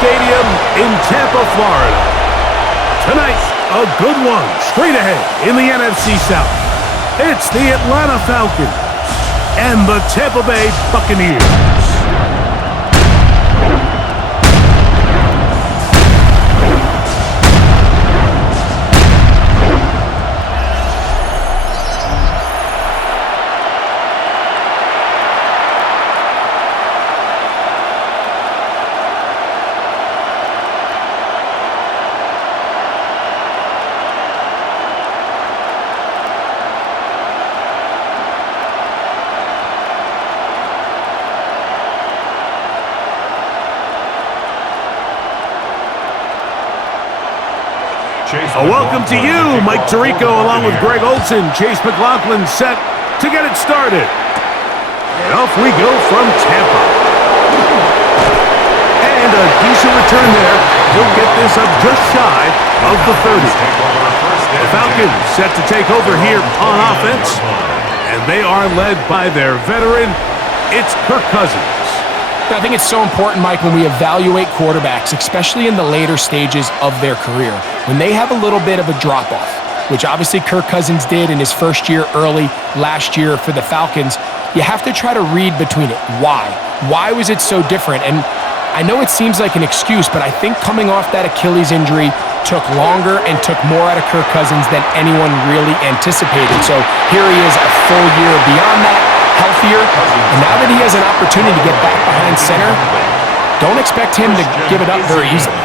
Stadium in Tampa, Florida. Tonight, a good one straight ahead in the NFC South. It's the Atlanta Falcons and the Tampa Bay Buccaneers. Welcome to you, Mike Tirico, along with Greg Olson. Chase McLaughlin set to get it started. And off we go from Tampa. And a decent return there. He'll get this up just shy of the 30. The Falcons set to take over here on offense. And they are led by their veteran. It's Kirk Cousins. I think it's so important, Mike, when we evaluate quarterbacks, especially in the later stages of their career, when they have a little bit of a drop-off, which obviously Kirk Cousins did in his first year early last year for the Falcons, you have to try to read between it. Why? Why was it so different? And I know it seems like an excuse, but I think coming off that Achilles injury took longer and took more out of Kirk Cousins than anyone really anticipated. So here he is a full year beyond that, healthier, and now that he has an opportunity to get back behind center, don't expect him to give it up very easily.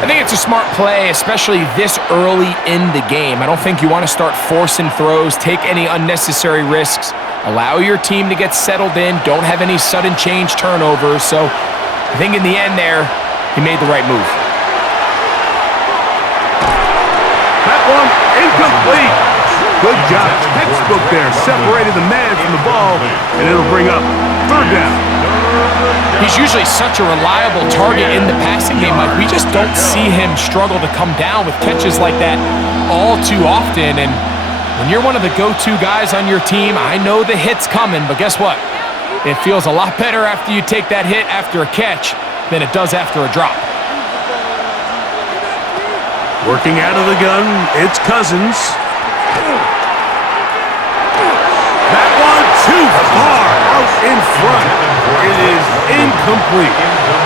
I think it's a smart play, especially this early in the game. I don't think you want to start forcing throws, take any unnecessary risks, allow your team to get settled in, don't have any sudden change turnovers. So I think in the end there, he made the right move. That one incomplete. Good job. Textbook there. Separated the man from the ball, and it'll bring up third down. He's usually such a reliable target in the passing game. Like, we just don't see him struggle to come down with catches like that all too often. And when you're one of the go-to guys on your team, I know the hit's coming, but guess what? It feels a lot better after you take that hit after a catch than it does after a drop. Working out of the gun, it's Cousins. That one too far out in front. It is incomplete.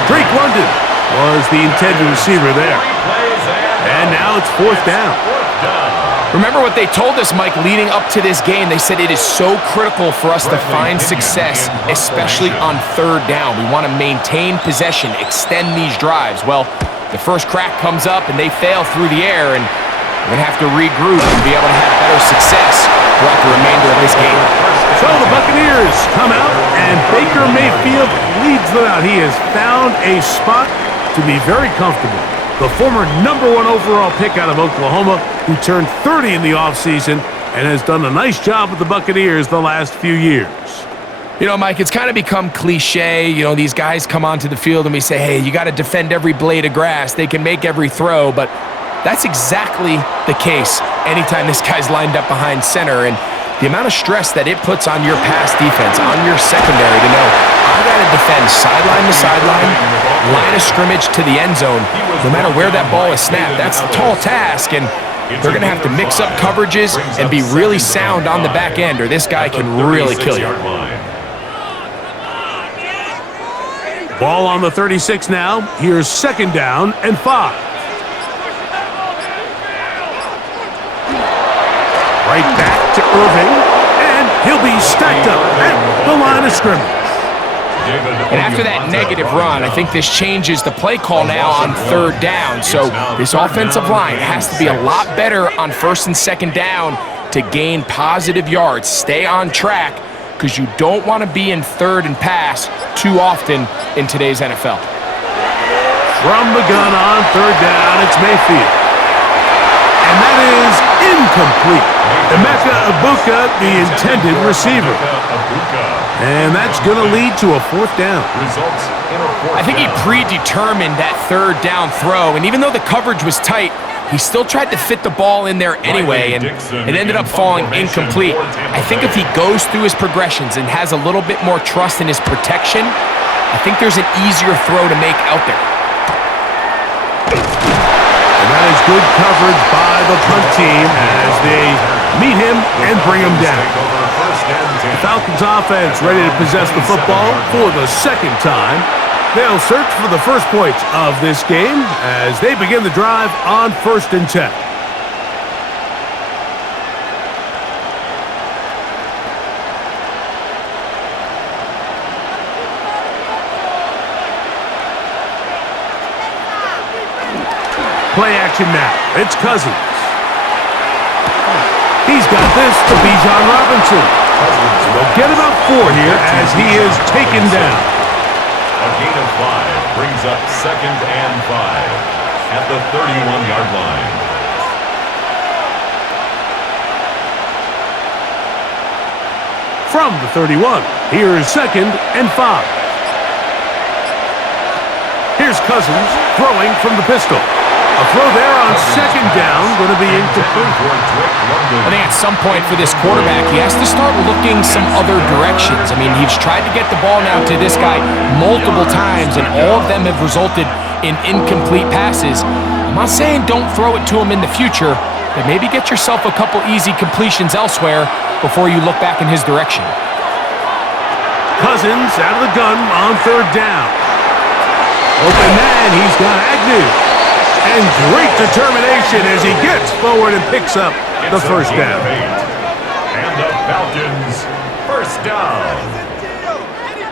Drake London was the intended receiver there. And now it's fourth down. Remember what they told us, Mike, leading up to this game. They said it is so critical for us to find success, especially on third down. We want to maintain possession, extend these drives. Well, the first crack comes up and they fail through the air, and we're going to have to regroup and be able to have better success throughout the remainder of this game. So the Buccaneers come out, and Baker Mayfield leads them out. He has found a spot to be very comfortable. The former #1 overall pick out of Oklahoma, who turned 30 in the offseason and has done a nice job with the Buccaneers the last few years. You know, Mike, it's kind of become cliche. You know, these guys come onto the field and we say, hey, you got to defend every blade of grass. They can make every throw, but that's exactly the case anytime this guy's lined up behind center. And the amount of stress that it puts on your pass defense, on your secondary to know, I got to defend sideline to sideline, line of scrimmage to the end zone, no matter where that ball is snapped. That's a tall task, and they're going to have to mix up coverages and be really sound on the back end, or this guy can really kill you. Ball on the 36 now. Here's second down and 5. Right back to Irving, and he'll be stacked up at the line of scrimmage. And after that negative run, I think this changes the play call now on third down. So this offensive line has to be a lot better on first and second down to gain positive yards. Stay on track, because you don't want to be in third and pass too often in today's NFL. From the gun on third down, it's Mayfield. And that is incomplete. Emeka Egbuka, the intended receiver. And that's going to lead to a fourth down. I think he predetermined that third down throw, and even though the coverage was tight, he still tried to fit the ball in there anyway, and it ended up falling incomplete. I think if he goes through his progressions and has a little bit more trust in his protection, I think there's an easier throw to make out there. good coverage by the punt team as they meet him and bring him down. The Falcons offense ready to possess the football for the second time. They'll search for the first points of this game as they begin the drive on 1st and 10. Play action now. It's Cousins. He's got this to Bijan Robinson. They'll get about 4 here as he is taken down. A gain of 5 brings up 2nd and 5 at the 31-yard line. From the 31, here's 2nd and 5. Here's Cousins throwing from the pistol. A throw there on 2nd down, going to be incomplete. I think at some point for this quarterback, he has to start looking some other directions. I mean, he's tried to get the ball now to this guy multiple times, and all of them have resulted in incomplete passes. I'm not saying don't throw it to him in the future, but maybe get yourself a couple easy completions elsewhere before you look back in his direction. Cousins out of the gun on 3rd down. Open man, he's got Agnew. And great determination as he gets forward and picks up the first down. And the Falcons, first down.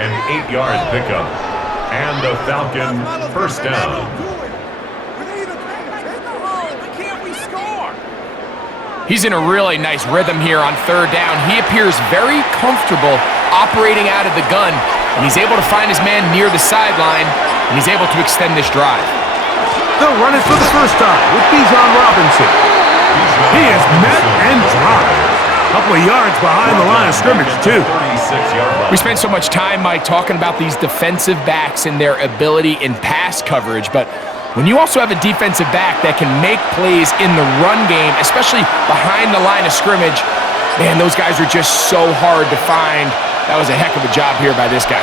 An 8-yard pickup. And the Falcon, first down. He's in a really nice rhythm here on 3rd down. He appears very comfortable operating out of the gun, and he's able to find his man near the sideline, and he's able to extend this drive. They'll run it for the first time with Bijan Robinson. He is met and dropped. A couple of yards behind the line of scrimmage, too. We spend so much time, Mike, talking about these defensive backs and their ability in pass coverage, but when you also have a defensive back that can make plays in the run game, especially behind the line of scrimmage, man, those guys are just so hard to find. That was a heck of a job here by this guy.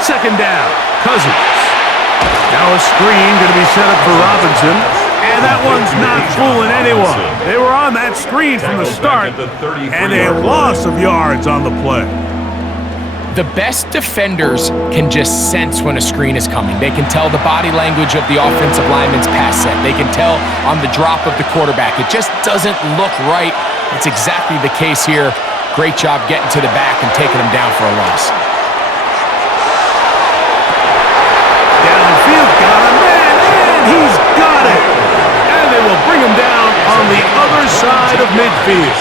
2nd down, Cousins. Now a screen going to be set up for Robinson, and that one's not fooling anyone. They were on that screen from the start, and a loss of yards on the play. The best defenders can just sense when a screen is coming. They can tell the body language of the offensive lineman's pass set. They can tell on the drop of the quarterback. It just doesn't look right. It's exactly the case here. Great job getting to the back and taking him down for a loss. Downfield, got him, and he's got it. And they will bring him down on the other side of midfield.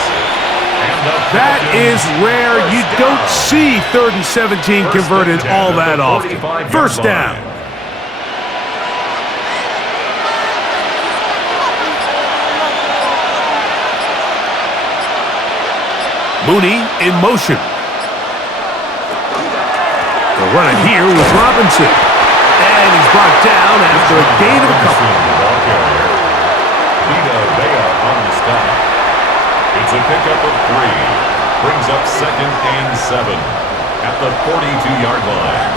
That is rare. You don't see 3rd and 17 converted all that often. First down. Mooney in motion. They'll run it here with Robinson. And he's brought down after a gain of a couple. On the stop. It's a pickup of 3. Brings up 2nd and 7 at the 42-yard line.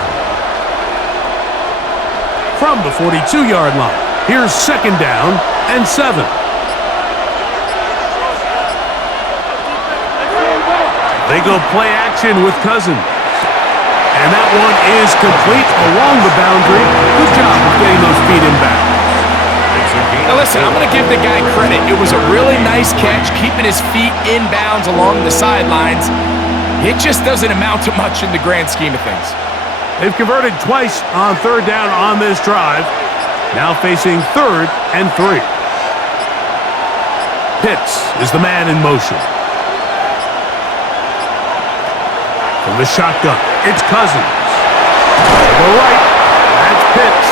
From the 42-yard line, here's 2nd down and 7. They go play action with Cousins. And that one is complete along the boundary. Good job of getting those feet in bounds. Now listen, I'm going to give the guy credit. It was a really nice catch, keeping his feet in bounds along the sidelines. It just doesn't amount to much in the grand scheme of things. They've converted twice on 3rd down on this drive. Now facing 3rd and 3. Pitts is the man in motion. From the shotgun, it's Cousins. To the right, that's Pitts.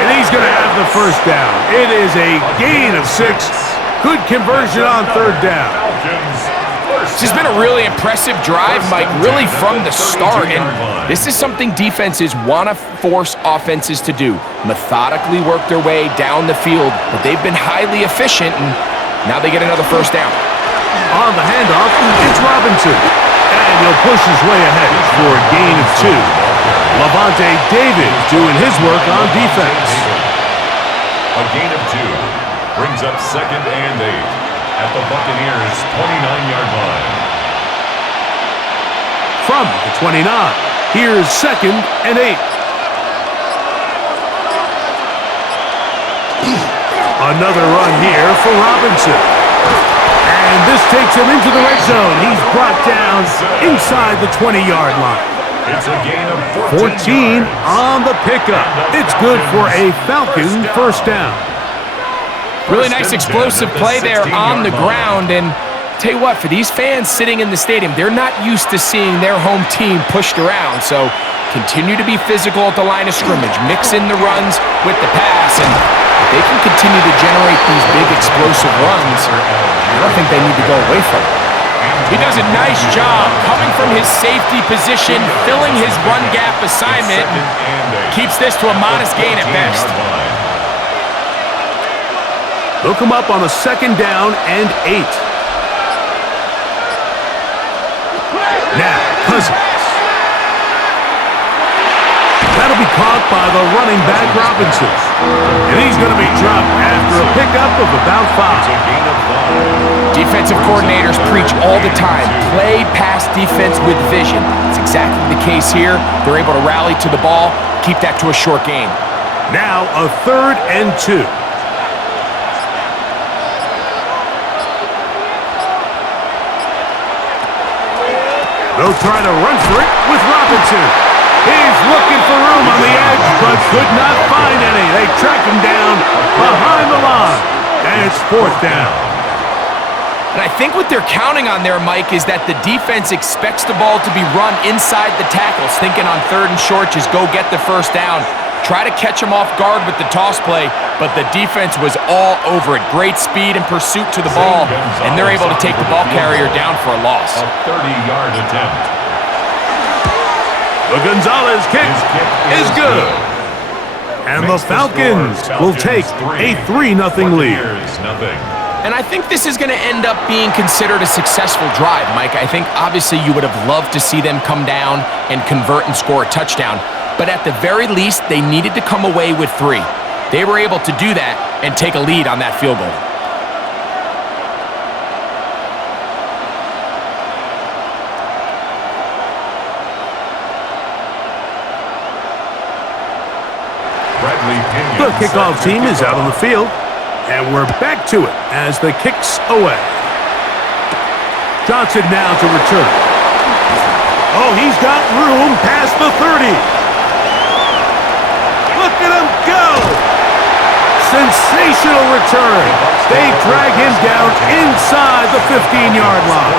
And he's going to have the first down. It is a gain of 6. Good conversion on 3rd down. This has been a really impressive drive, Mike, really from the start. And this is something defenses want to force offenses to do. Methodically work their way down the field. But they've been highly efficient, and now they get another first down. On the handoff, it's Robinson. And he'll push his way ahead for a gain of 2. Levante David doing his work on defense. A gain of 2. Brings up 2nd and 8 at the Buccaneers' 29-yard line. From the 29, here's 2nd and 8. Another run here for Robinson. And this takes him into the red zone. He's brought down inside the 20-yard line. It's a gain of 14 on the pickup. It's good for a Falcon first down. Really nice explosive play there on the ground. And tell you what, for these fans sitting in the stadium, they're not used to seeing their home team pushed around. So continue to be physical at the line of scrimmage. Mix in the runs with the pass. And if they can continue to generate these big explosive runs, I don't think they need to go away from it. He does a nice job coming from his safety position, filling his run gap assignment, keeps this to a modest gain at best. They'll come up on a 2nd down and 8. Now, Cousins. That'll be caught by the running back, Robinson. And he's going to be dropped after a pickup of about 5. Defensive coordinators preach all the time, play pass defense with vision. It's exactly the case here. They're able to rally to the ball, keep that to a short gain. Now a 3rd and 2. They'll try to run for it with Robinson. He's looking for room on the edge, but could not find any. They track him down behind the line, and it's 4th down. And I think what they're counting on there, Mike, is that the defense expects the ball to be run inside the tackles, thinking on 3rd and short, just go get the first down. Try to catch him off guard with the toss play, but the defense was all over it. Great speed and pursuit to the ball, and they're able to take the ball carrier down for a loss. A 30-yard attempt. The Gonzalez kick is good. And the Falcons will take a 3-0 lead. And I think this is going to end up being considered a successful drive, Mike. I think obviously you would have loved to see them come down and convert and score a touchdown. But at the very least, they needed to come away with 3. They were able to do that and take a lead on that field goal. The kickoff team is out on the field, and we're back to it as the kick's away. Johnson now to return. Oh, he's got room past the 30. Look at him go! Sensational return. They drag him down inside the 15-yard line.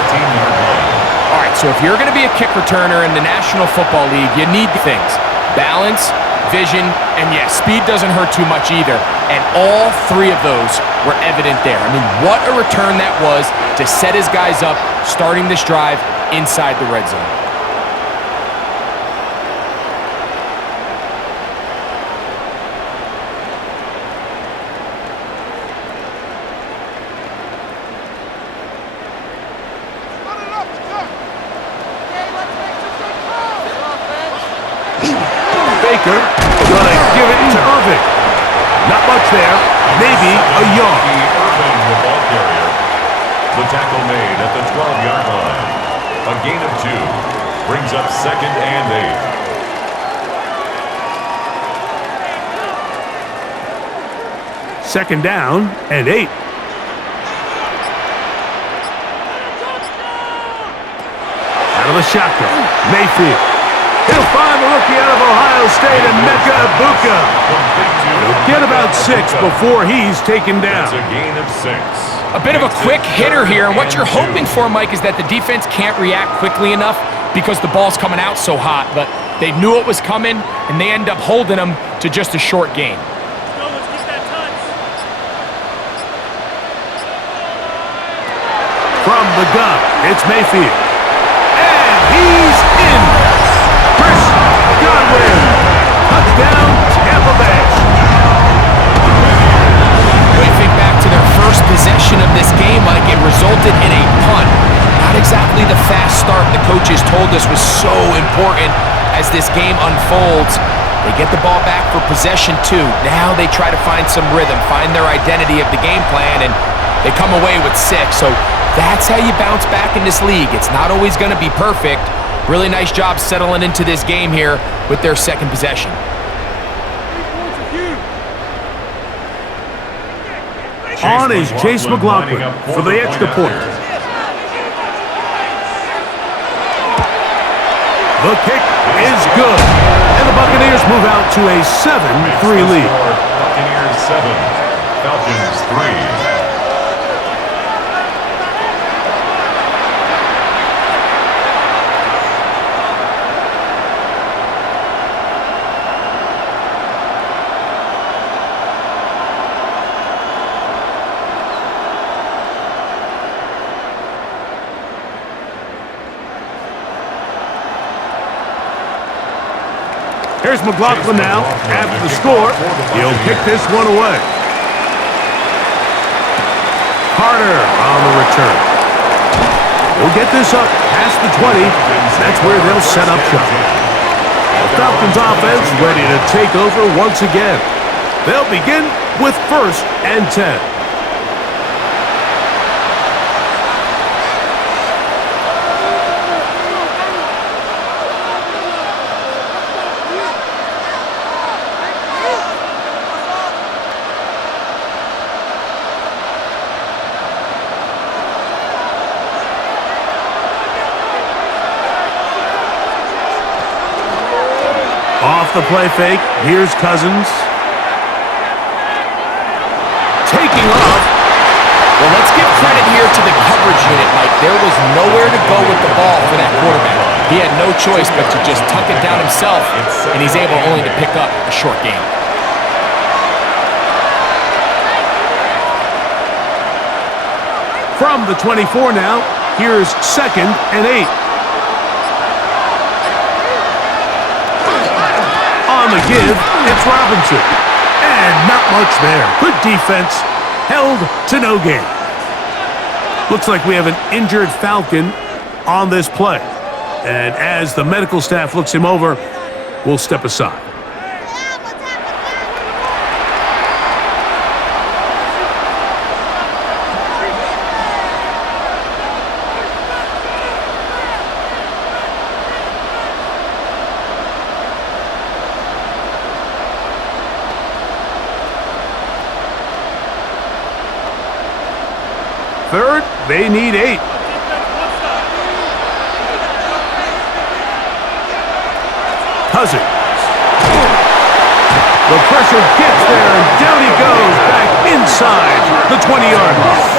All right, so if you're going to be a kick returner in the National Football League, you need things. Balance, vision, and yes, speed doesn't hurt too much either. And all 3 of those were evident there. I mean, what a return that was to set his guys up, starting this drive inside the red zone. Baker gonna give it to Irving. Not much there, maybe a yard. Irving, the ball carrier. The tackle made at the 12-yard line. A gain of 2 brings up 2nd and 8. 2nd down and 8. Out of the shotgun, Mayfield. He'll find the rookie out of Ohio State, and BUCS. He'll get about 6 before he's taken down. That's a gain of 6. A bit of a quick hitter here, and what you're hoping for, Mike, is that the defense can't react quickly enough because the ball's coming out so hot, but they knew it was coming, and they end up holding them to just a short gain. Let's get that touch. From the gun, it's Mayfield. And he's in. Chris Godwin. Touchdown, Tampa Bay. When you think back to their first possession of this game, Mike, it resulted in a punt. Not exactly the fast start the coaches told us was so important as this game unfolds. They get the ball back for possession 2. Now they try to find some rhythm, find their identity of the game plan, and they come away with 6. So that's how you bounce back in this league. It's not always going to be perfect. Really nice job settling into this game here with their second possession. On is Chase McLaughlin for the extra point. The kick is good. And the Buccaneers move out to a 7-3 lead. Buccaneers 7, Falcons 3. Here's McLaughlin now. After the score, he'll kick this one away. Carter on the return. We'll get this up past the 20. That's where they'll set up shop. The Falcons offense ready to take over once again. They'll begin with 1st and 10. Off the play fake, here's Cousins. Taking off. Well, let's give credit here to the coverage unit, Mike. There was nowhere to go with the ball for that quarterback. He had no choice but to just tuck it down himself, and he's able only to pick up a short gain. From the 24 now, here's 2nd and 8. On the give, it's Robinson. And not much there. Good defense. Held to no gain. Looks like we have an injured Falcon on this play. And as the medical staff looks him over, we'll step aside. Third, they need 8. Cousins. The pressure gets there, and down he goes back inside the 20-yard line.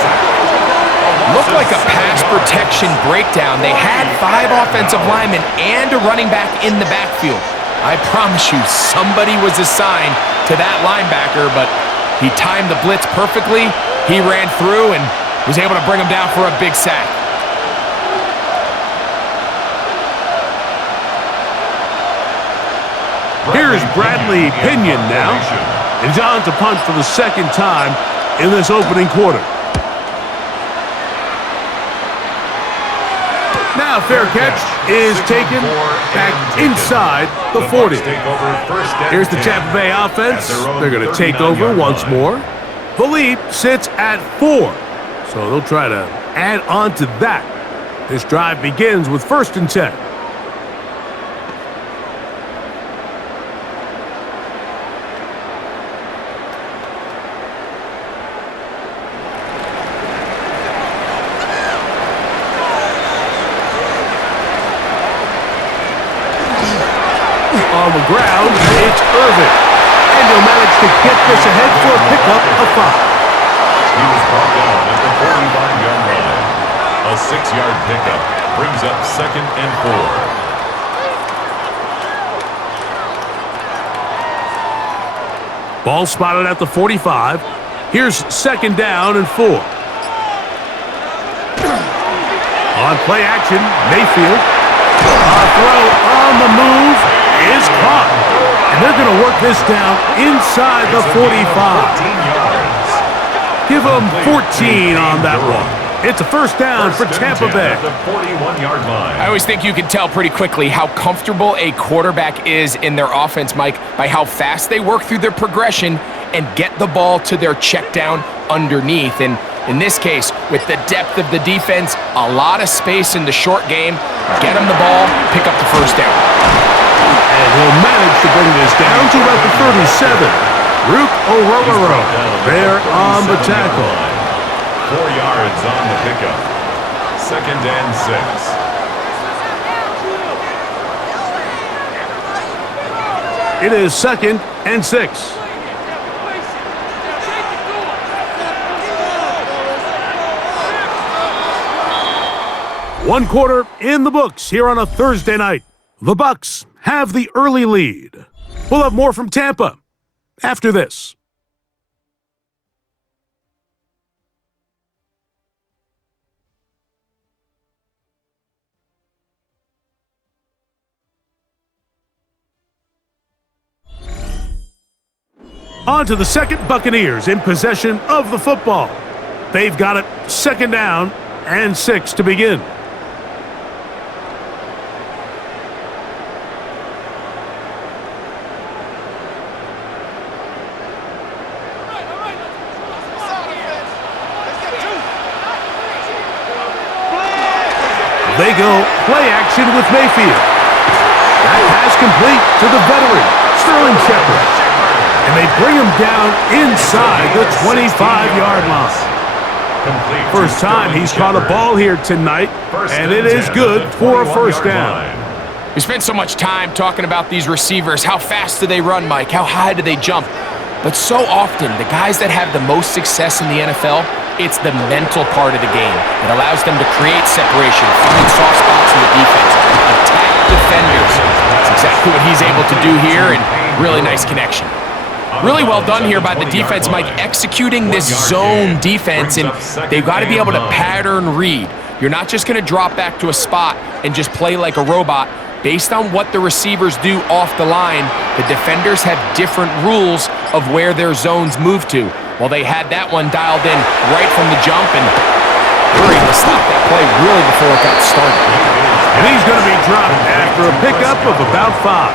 Looked like a pass protection breakdown. They had 5 offensive linemen and a running back in the backfield. I promise you, somebody was assigned to that linebacker, but he timed the blitz perfectly. He ran through and was able to bring him down for a big sack. Here's Bradley Pinion now. He's on to punt for the 2nd time in this opening quarter. Now fair catch is taken back inside the 40. Here's the Tampa Bay offense. They're going to take over once more. The lead sits at 4. So they'll try to add on to that. This drive begins with 1st and 10. On the ground, it's Irvin. And he'll manage to get this ahead for a pickup of 5. He was brought down at the 45-yard line. A 6-yard pickup brings up 2nd and 4. Ball spotted at the 45. Here's 2nd down and 4. On play action, Mayfield. A throw on the move is caught. And they're going to work this down inside the 45. Give them 14 on that one. It's a first down for Tampa Bay. At the 41-yard line. I always think you can tell pretty quickly how comfortable a quarterback is in their offense, Mike, by how fast they work through their progression and get the ball to their check down underneath. And in this case, with the depth of the defense, a lot of space in the short game, get him the ball, pick up the first down. And he'll manage to bring this down to about the 37. Rook Orororo there on the tackle. 4 yards on the pickup. 2nd and 6. It is 2nd and 6. One quarter in the books here on a Thursday night. The Bucs have the early lead. We'll have more from Tampa after this. On to the second, Buccaneers in possession of the football. They've got it 2nd down and 6 to begin. They go play action with Mayfield. That pass complete to the veteran, Sterling Shepard. And they bring him down inside the 25-yard line. First time he's caught a ball here tonight, and it is good for a first down. We spent so much time talking about these receivers. How fast do they run, Mike? How high do they jump? But so often, the guys that have the most success in the NFL, it's the mental part of the game. It allows them to create separation, find soft spots in the defense, attack defenders. That's exactly what he's able to do here, and really nice connection. Really well done here by the defense, Mike, executing this zone defense, and they've got to be able to pattern read. You're not just going to drop back to a spot and just play like a robot. Based on what the receivers do off the line, the defenders have different rules of where their zones move to. Well, they had that one dialed in right from the jump, and they're able to stop that play really before it got started. And he's going to be dropped after a pickup of about 5.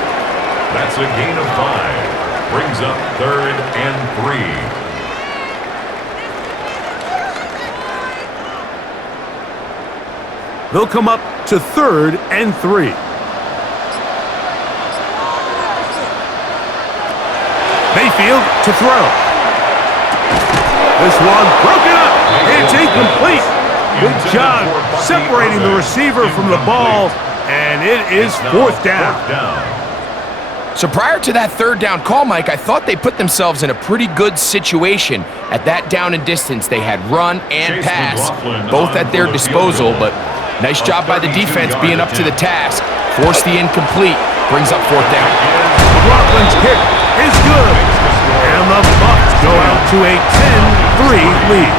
That's a gain of 5. Brings up 3rd and 3. They'll come up to 3rd and 3. Mayfield to throw. This one broken up. It's incomplete. Good job separating the receiver from the ball, and it is 4th down. So prior to that 3rd down call, Mike, I thought they put themselves in a pretty good situation. At that down and distance, they had run and pass, both at their disposal, but nice job by the defense being up to the task. Forced the incomplete, brings up 4th down. McLaughlin's kick is good, and the Bucs go out to a 10-3 lead.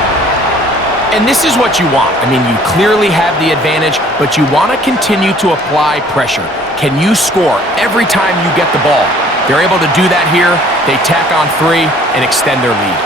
And this is what you want. I mean, you clearly have the advantage, but you want to continue to apply pressure. Can you score every time you get the ball? They're able to do that here. They tack on 3 and extend their lead.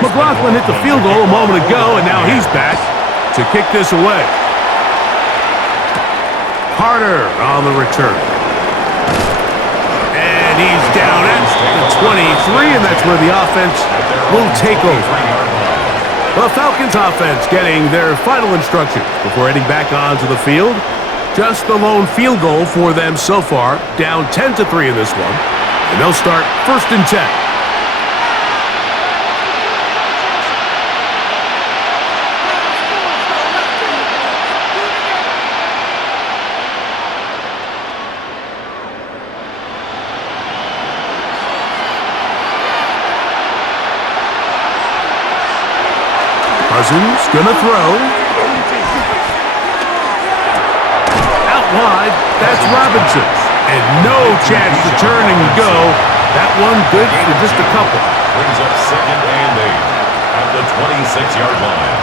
McLaughlin hit the field goal a moment ago, and now he's back to kick this away. Carter on the return. And he's down at the 23, and that's where the offense will take over. The Falcons offense getting their final instructions before heading back onto the field. Just the lone field goal for them so far, down 10-3 in this one. And they'll start 1st and 10. Cousins gonna throw. Out wide, that's Robinson. And no chance to turn and go. That one good for just a couple. Brings up 2nd and 8 at the 26-yard line.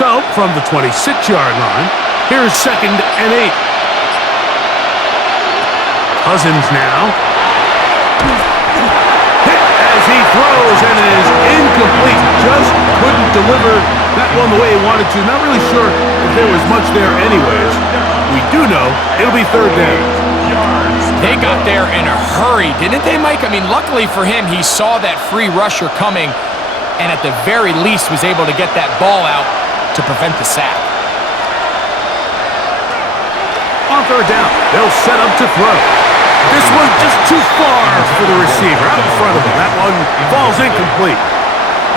So, from the 26-yard line, here's 2nd and 8. Cousins now. Hit as he throws, and it is incomplete. Just couldn't deliver that one the way he wanted to. Not really sure if there was much there anyways. We do know it'll be 3rd down. They got there in a hurry, didn't they, Mike? I mean, luckily for him, he saw that free rusher coming and at the very least was able to get that ball out to prevent the sack. On 3rd down, they'll set up to throw. This one just too far for the receiver, out in front of him. That one falls incomplete.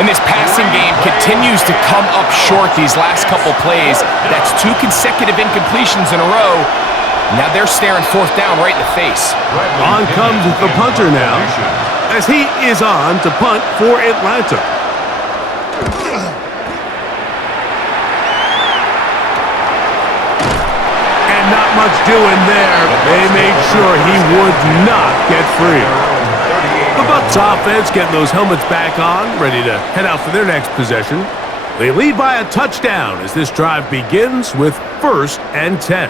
And this passing game continues to come up short these last couple plays. That's 2 consecutive incompletions in a row. Now they're staring 4th down right in the face. On comes the punter now, as he is on to punt for Atlanta. And not much doing there. They made sure he would not get free. The Bucs offense getting those helmets back on, ready to head out for their next possession. They lead by a touchdown as this drive begins with 1st and 10.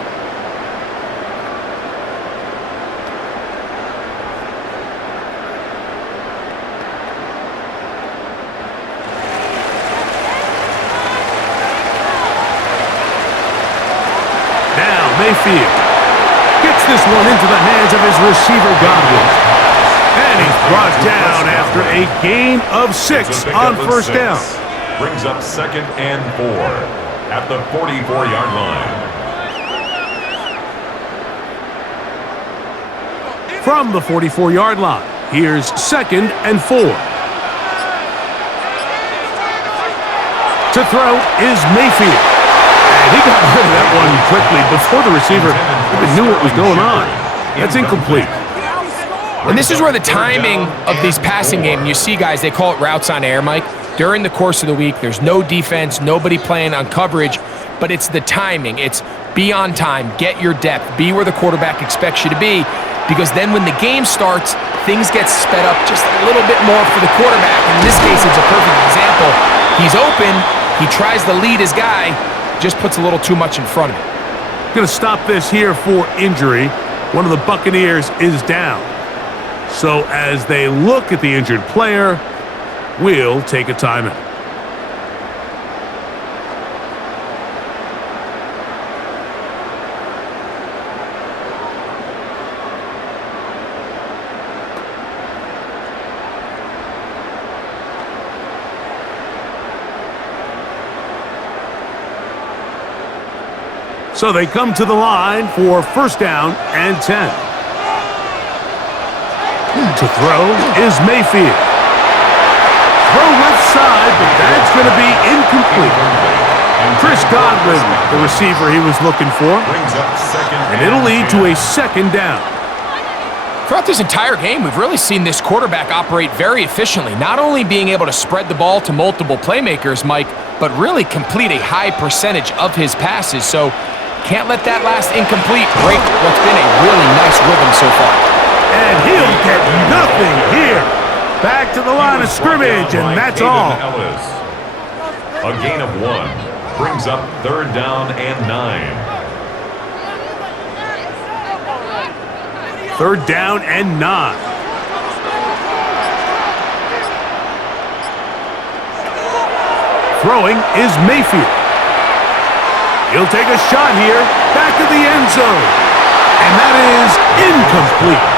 Now Mayfield gets this one into the hands of his receiver Godwin. And he's brought down after a gain of 6 on 1st down. Brings up 2nd and 4 at the 44-yard line. From the 44-yard line, here's 2nd and 4. To throw is Mayfield. And he got rid of that one quickly before the receiver even knew what was going on. That's incomplete. And this is where the timing of these passing game, you see guys, they call it routes on air, Mike. During the course of the week, there's no defense, nobody playing on coverage, but it's the timing. It's be on time, get your depth, be where the quarterback expects you to be, because then when the game starts, things get sped up just a little bit more for the quarterback. In this case, it's a perfect example. He's open, he tries to lead his guy, just puts a little too much in front of him. Going to stop this here for injury. One of the Buccaneers is down. So as they look at the injured player, we'll take a timeout. So they come to the line for 1st down and 10. To throw is Mayfield. Throw left side, but that's going to be incomplete. Chris Godwin, the receiver he was looking for. And it'll lead to a 2nd down. Throughout this entire game, we've really seen this quarterback operate very efficiently, not only being able to spread the ball to multiple playmakers, Mike, but really complete a high percentage of his passes. So can't let that last incomplete break what's been a really nice rhythm so far. And he'll get nothing here. Back to the line of scrimmage, and that's all. A gain of 1 brings up 3rd down and 9. 3rd down and 9. Throwing is Mayfield. He'll take a shot here, back to the end zone. And that is incomplete.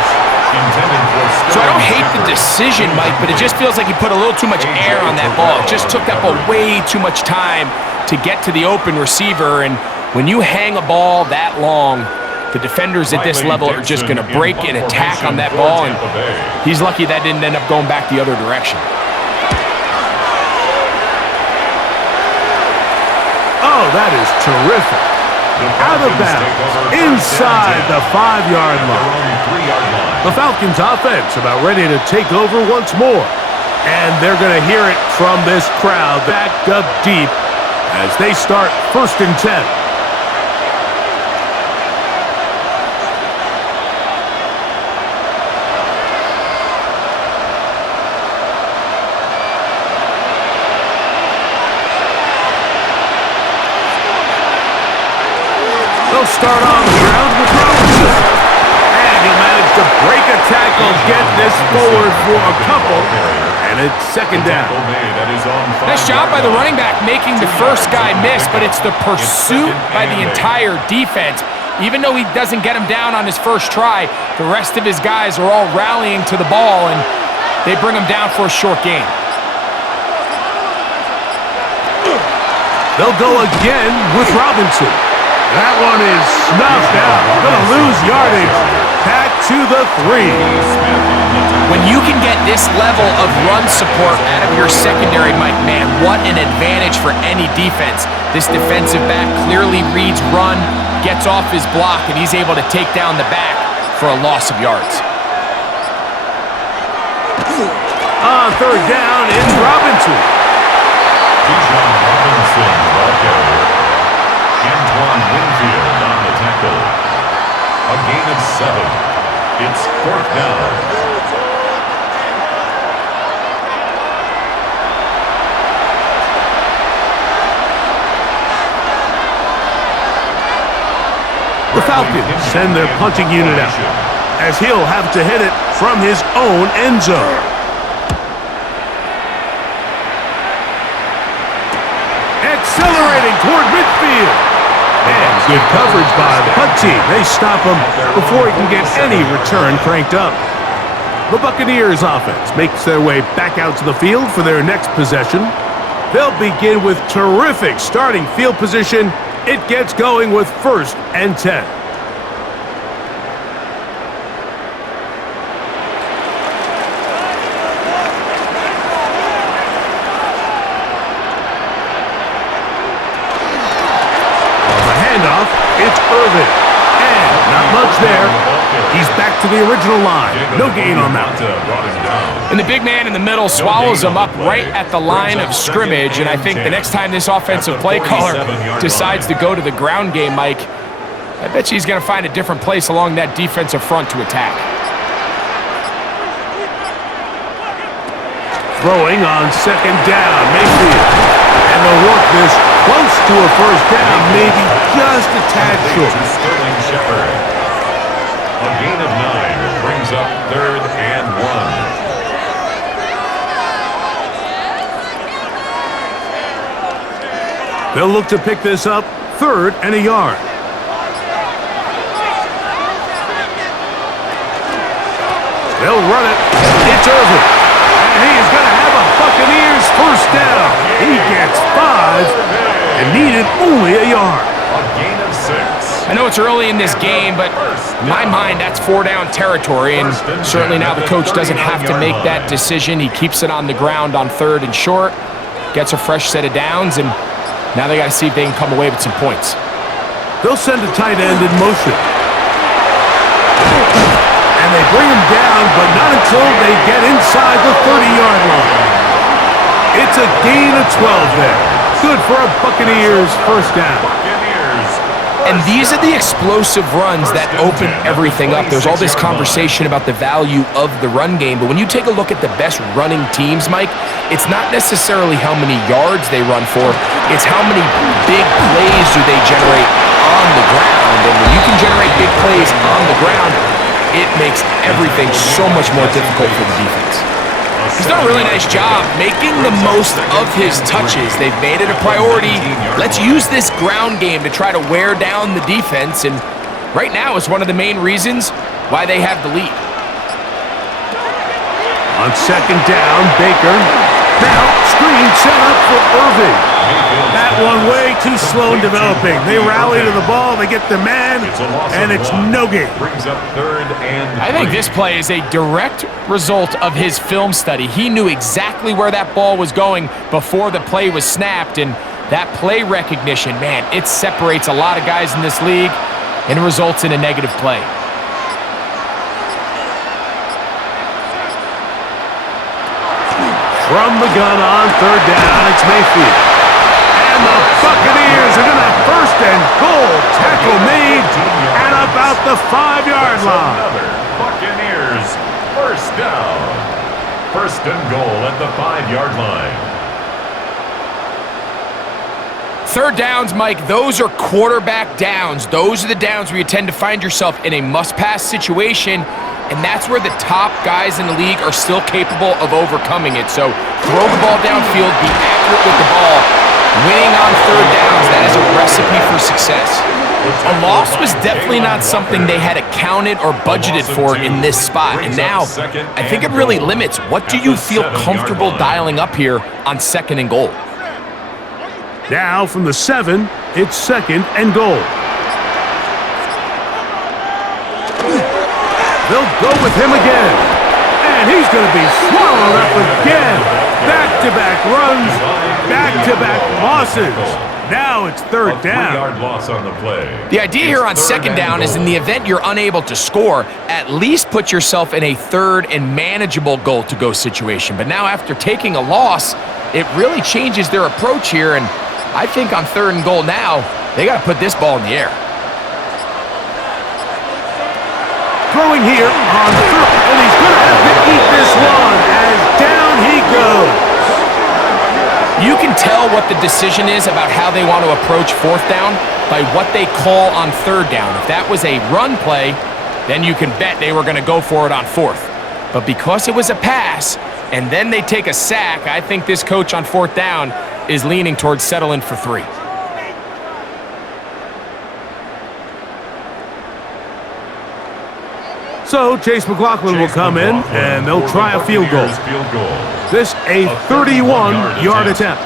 So I don't hate the decision, Mike, but it just feels like he put a little too much air on that ball. It just took that ball way too much time to get to the open receiver. And when you hang a ball that long, the defenders at this level are just going to break and attack on that ball. And he's lucky that didn't end up going back the other direction. Oh, that is terrific. Out of bounds, inside the 5-yard line. The Falcons offense about ready to take over once more. And they're going to hear it from this crowd backed up deep as they start 1st and 10. They'll start on the ground with Robinson. And he'll manage to break a tackle, get this forward for a couple, and it's second down. Nice job by the running back making the first guy miss, but it's the pursuit by the entire defense. Even though he doesn't get him down on his first try, the rest of his guys are all rallying to the ball, and they bring him down for a short gain. They'll go again with Robinson. That one is snuffed out. Going to lose yardage. Back to the 3. When you can get this level of run support out of your secondary, Mike, man, what an advantage for any defense. This defensive back clearly reads run, gets off his block, and he's able to take down the back for a loss of yards. On third down, it's Robinson. Robinson, ball carrier. Antoine Winfield on the tackle. A gain of 7. It's fourth down. The Falcons send their punting unit out, as he'll have to hit it from his own end zone. Accelerating toward midfield. And good coverage by the punt team. They stop him before he can get any return cranked up. The Buccaneers offense makes their way back out to the field for their next possession. They'll begin with terrific starting field position. It gets going with 1st and 10. It's Irvin. And not much there. He's back to the original line. No gain on that. And the big man in the middle swallows him up right at the line of scrimmage. And I think the next time this offensive play caller decides to go to the ground game, Mike, I bet you he's going to find a different place along that defensive front to attack. Throwing on second down, Mayfield. And they'll work this close to a first down, maybe just a tad short. Sterling Shepard. A gain of 9 brings up 3rd and 1. They'll look to pick this up 3rd and a yard. They'll run it. It's Irvin. And he is going to have a Buccaneers first down. He gets 5 and needed only a yard. A gain of 6. I know it's early in this game, but in my mind, that's 4-down territory, and certainly now the coach doesn't have to make that decision. He keeps it on the ground on 3rd and short, gets a fresh set of downs, and now they got to see if they can come away with some points. They'll send a tight end in motion. And they bring him down, but not until they get inside the 30-yard line. It's a gain of 12 there. Good for a Buccaneers first down. And these are the explosive runs that open everything up. There's all this conversation about the value of the run game, but when you take a look at the best running teams, Mike, it's not necessarily how many yards they run for, it's how many big plays do they generate on the ground. And when you can generate big plays on the ground, it makes everything so much more difficult for the defense. He's done a really nice job making the most of his touches. They've made it a priority. Let's use this ground game to try to wear down the defense, and right now it's one of the main reasons why they have the lead. On second down, Baker. Now, screen set up for Irving. That one way too slow in developing. They rally to the ball, they get the man, and it's no gain. Brings up 3rd and 3. I think this play is a direct result of his film study. He knew exactly where that ball was going before the play was snapped, and that play recognition, man, it separates a lot of guys in this league and results in a negative play. From the gun on third down, it's Mayfield. And the Buccaneers are going to have 1st and goal. Tackle made at about the 5-yard line. Another Buccaneers first down. 1st and goal at the 5-yard line. Third downs, Mike, those are quarterback downs. Those are the downs where you tend to find yourself in a must-pass situation, and that's where the top guys in the league are still capable of overcoming it. So throw the ball downfield, be accurate with the ball. Winning on third downs, that is a recipe for success. A loss was definitely not something they had accounted or budgeted for in this spot. And now, I think it really limits what do you feel comfortable dialing up here on 2nd and goal. Now from the 7, it's 2nd and goal. They'll go with him again. And he's going to be swallowed up again. Back-to-back runs, back-to-back losses. Now it's 3rd down. 3-yard loss on the play. The idea here on 2nd down is in the event you're unable to score, at least put yourself in a 3rd and manageable goal-to-go situation. But now after taking a loss, it really changes their approach here. And I think on 3rd and goal now, they got to put this ball in the air. Throwing here on 3rd, and he's going to have to eat this one as down he goes. You can tell what the decision is about how they want to approach 4th down by what they call on 3rd down. If that was a run play, then you can bet they were going to go for it on 4th. But because it was a pass, and then they take a sack, I think this coach on 4th down is leaning towards settling for 3. So Chase McLaughlin will come in, and they'll try a field goal. This a 31-yard attempt.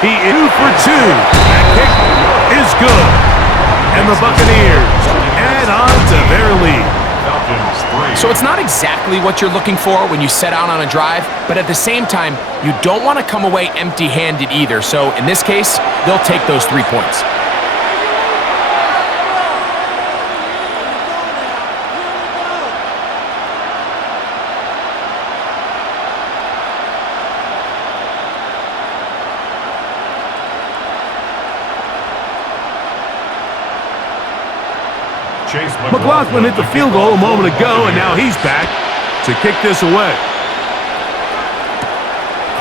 He is 2 for 2. That kick is good. And the Buccaneers add on to their lead. So it's not exactly what you're looking for when you set out on a drive, but at the same time, you don't want to come away empty-handed either. So in this case, they'll take those 3 points. McLaughlin hit the field goal a moment ago, and now he's back to kick this away.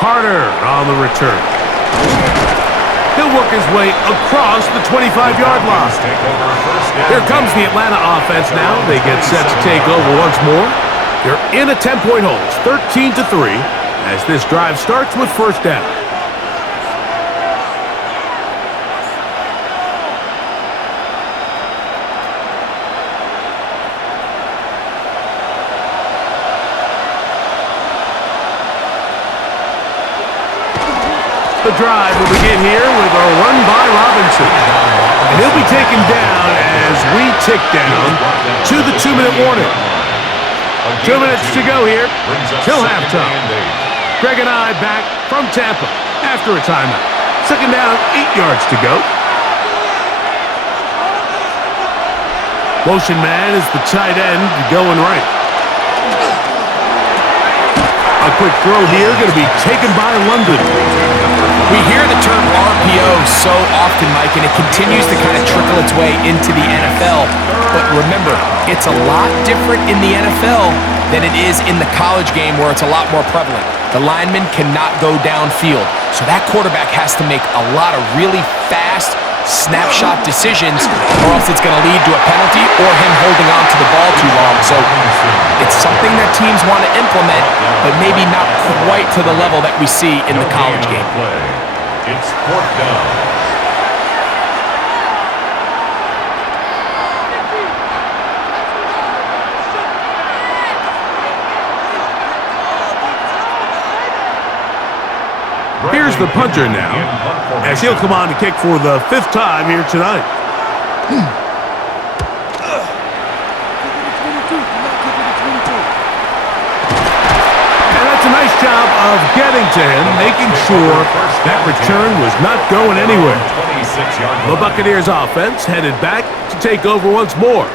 Carter on the return. He'll work his way across the 25-yard line. Here comes the Atlanta offense now. They get set to take over once more. They're in a 10-point hole. It's 13-3 as this drive starts with 1st down. The drive will begin here with a run by Robinson. And he'll be taken down as we tick down to the 2-minute warning. 2 minutes to go here till halftime. Greg and I back from Tampa after a timeout. 2nd down, 8 yards to go. Motion man is the tight end going right. A quick throw here, going to be taken by London. We hear the term RPO so often, Mike, and it continues to kind of trickle its way into the NFL. But remember, it's a lot different in the NFL than it is in the college game where it's a lot more prevalent. The lineman cannot go downfield, so that quarterback has to make a lot of really fast snapshot decisions, or else it's going to lead to a penalty or him holding on to the ball too long. So it's something that teams want to implement, but maybe not quite to the level that we see in the college game. It's 4th down. Here's the punter now, as he'll come on to kick for the 5th time here tonight. And that's a nice job of getting to him, making sure that return was not going anywhere. The Buccaneers offense headed back to take over once more.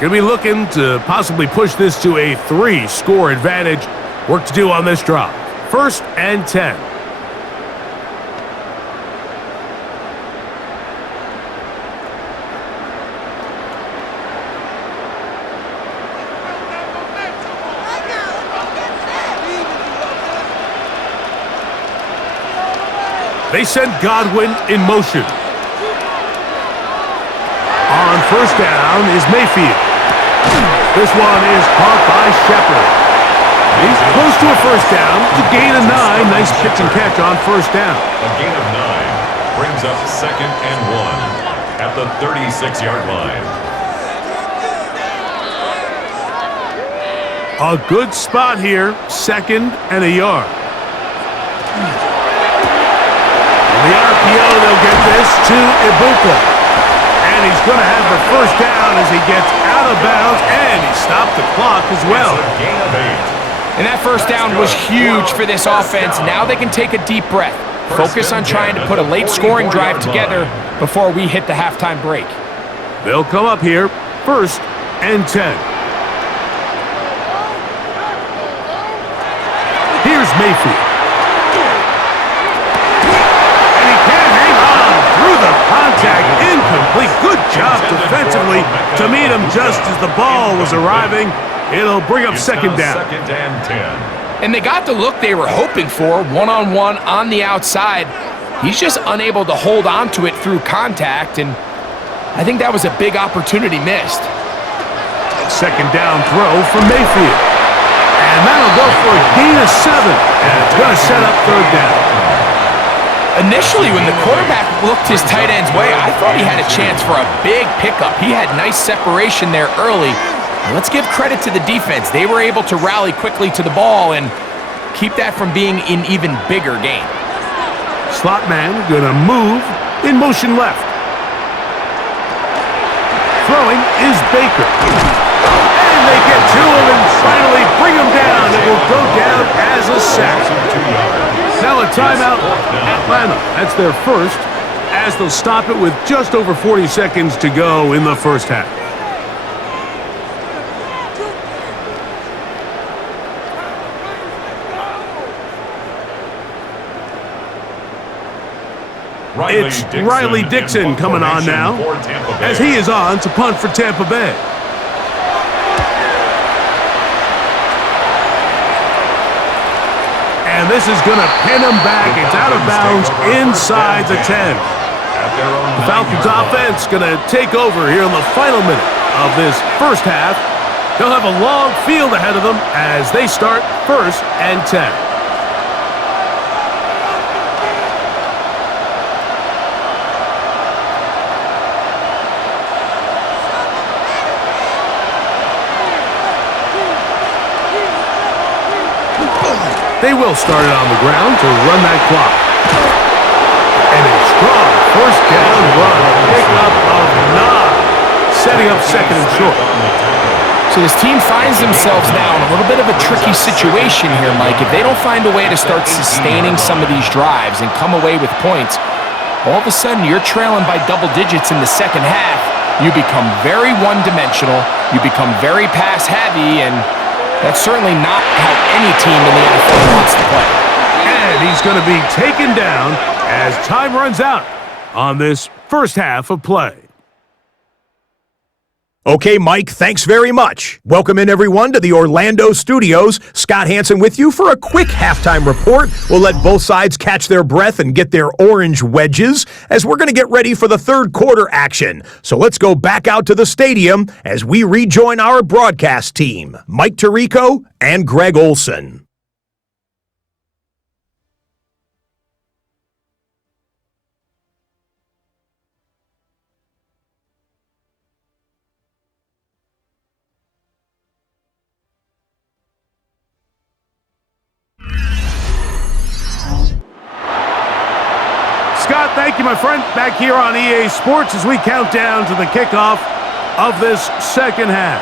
They're going to be looking to possibly push this to a 3-score advantage. Work to do on this drive. 1st and 10. They send Godwin in motion. On first down is Mayfield. This one is caught by Shepard. He's close to a first down. It's a gain of 9. Nice pitch and catch on first down. A gain of 9 brings up 2nd and 1 at the 36-yard line. A good spot here, 2nd and a yard. The RPO, they'll get this to Ibuka. And he's going to have the first down as he gets out of bounds, and he stopped the clock as well. It's a gain of 8. And that first down was huge for this offense. Now they can take a deep breath. Focus on trying to put a late scoring drive together before we hit the halftime break. They'll come up here, 1st and 10. Here's Mayfield. And he can't hang on through the contact. Incomplete. Good job defensively to meet him just as the ball was arriving. It'll bring up 2nd down. 2nd and 10. And they got the look they were hoping for, one-on-one on the outside. He's just unable to hold on to it through contact, and I think that was a big opportunity missed. 2nd down throw from Mayfield. And that'll go for a gain of 7. And it's going to set up 3rd down. Initially, when the quarterback looked his tight end's way, I thought he had a chance for a big pickup. He had nice separation there early. Let's give credit to the defense. They were able to rally quickly to the ball and keep that from being an even bigger gain. Slot man going to move in motion left. Throwing is Baker. And they get to him and finally bring him down. It will go down as a sack. Now a timeout, Atlanta. That's their first, as they'll stop it with just over 40 seconds to go in the first half. It's Riley Dixon coming on now, as he is on to punt for Tampa Bay. And this is going to pin him back. It's out of bounds inside the 10. The Falcons offense going to take over here in the final minute of this first half. They'll have a long field ahead of them as they start 1st and 10. They will start it on the ground to run that clock. And a strong first down run. Pick up of 9. Setting up 2nd and short. So this team finds themselves now in a little bit of a tricky situation here, Mike. If they don't find a way to start sustaining some of these drives and come away with points, all of a sudden you're trailing by double digits in the second half. You become very one-dimensional. You become very pass-heavy, and that's certainly not how any team in the NFL wants to play. And he's going to be taken down as time runs out on this first half of play. Okay, Mike, thanks very much. Welcome in, everyone, to the Orlando studios. Scott Hansen with you for a quick halftime report. We'll let both sides catch their breath and get their orange wedges as we're going to get ready for the third quarter action. So let's go back out to the stadium as we rejoin our broadcast team, Mike Tirico and Greg Olson. Scott, thank you, my friend. Back here on EA Sports as we count down to the kickoff of this second half.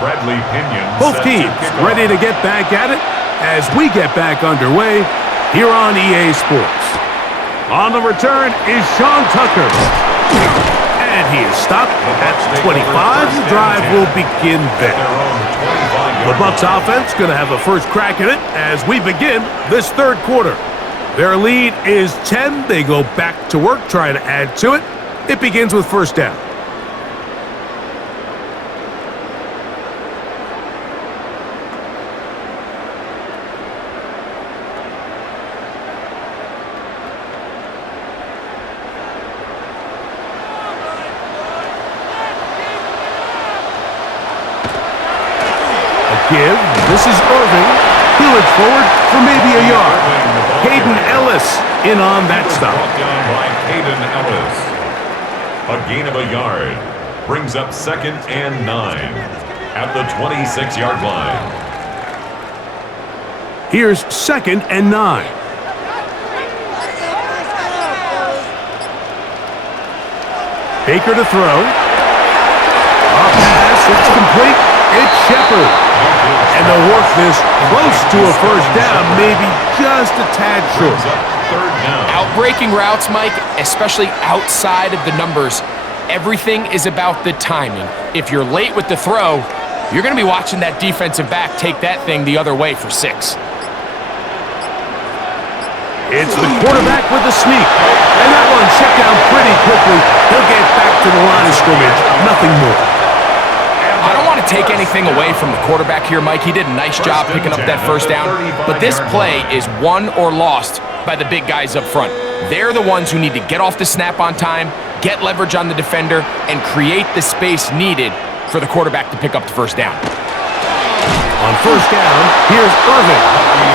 Bradley Pinion. Both teams ready to get back at it as we get back underway here on EA Sports. On the return is Sean Tucker. And he is stopped at 25. The drive will begin there. The BUCS offense going to have a first crack at it as we begin this third quarter. Their lead is 10. They go back to work, trying to add to it. It begins with first down. Give. This is Irving. He looks forward for maybe a yard. Caden Ellis in on that stop. Brought down by Caden Ellis. A gain of a yard. Brings up 2nd and 9 at the 26-yard line. Here's 2nd and 9. Baker to throw. A pass. It's complete. It's Shepard. And they'll work this close to a first down, maybe just a tad short. Outbreaking routes, Mike, especially outside of the numbers, everything is about the timing. If you're late with the throw, you're going to be watching that defensive back take that thing the other way for 6. It's the quarterback with the sneak. And that one checked down pretty quickly. He'll get back to the line of scrimmage. Nothing more. I don't want to take anything away from the quarterback here, Mike. He did a nice job picking up that first down. But this play is won or lost by the big guys up front. They're the ones who need to get off the snap on time, get leverage on the defender, and create the space needed for the quarterback to pick up the first down. On first down, here's Irving.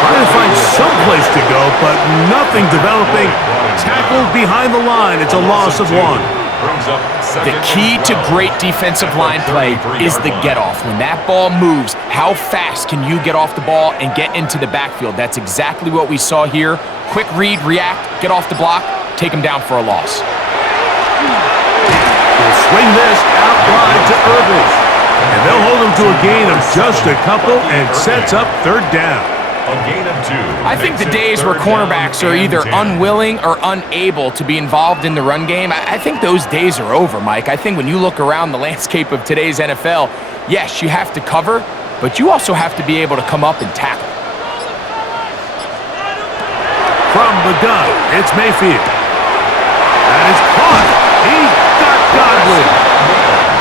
Trying to find some place to go, but nothing developing. Tackled behind the line. It's a loss of 1. The key to great defensive line play is the get-off. When that ball moves, how fast can you get off the ball and get into the backfield? That's exactly what we saw here. Quick read, react, get off the block, take him down for a loss. They'll swing this out wide to Irving. And they'll hold him to a gain of just a couple and sets up third down. A gain of 2. I think the days where cornerbacks are either unwilling or unable to be involved in the run game, I think those days are over, Mike. I think when you look around the landscape of today's NFL, yes, you have to cover, but you also have to be able to come up and tackle. From the gun, it's Mayfield. That is caught. He got Godwin.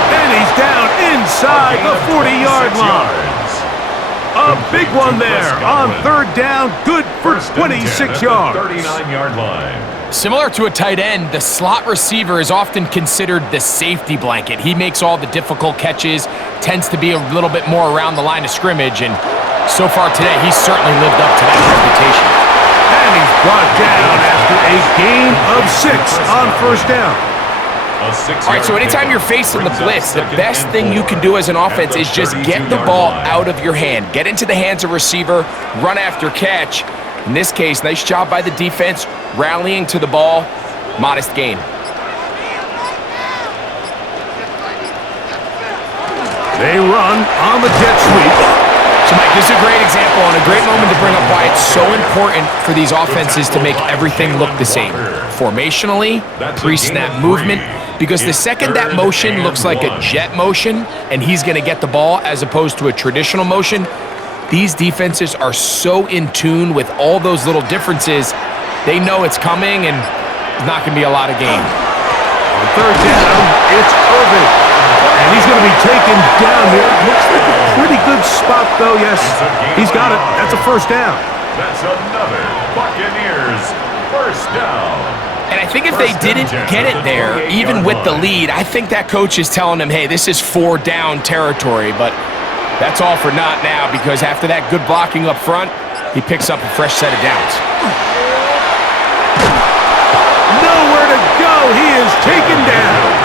And he's down inside the 40-yard line. A big one there on third down. Good for 26 yards. 39-yard line. Similar to a tight end, the slot receiver is often considered the safety blanket. He makes all the difficult catches, tends to be a little bit more around the line of scrimmage, and so far today, he's certainly lived up to that reputation. And he's brought down after a gain of 6 on first down. All right, so anytime you're facing the blitz, the best thing you can do as an offense is just get the ball out of your hand. Get into the hands of receiver, run after catch. In this case, nice job by the defense, rallying to the ball, modest gain. They run on the jet sweep. So, Mike, this is a great example and a great moment to bring up why it's so important for these offenses to make everything look the same. Formationally, pre-snap movement, because the second that motion looks like a jet motion and he's going to get the ball as opposed to a traditional motion, these defenses are so in tune with all those little differences, they know it's coming and there's not going to be a lot of gain. On third down, it's Irving. And he's going to be taken down here. Looks like a pretty good spot, though. Yes, he's got it. That's a first down. That's another Buccaneers first down. And I think if they didn't get it there, even with the lead, I think that coach is telling them, hey, this is 4 down territory. But that's all for naught now, because after that good blocking up front, he picks up a fresh set of downs. Nowhere to go. He is taken down.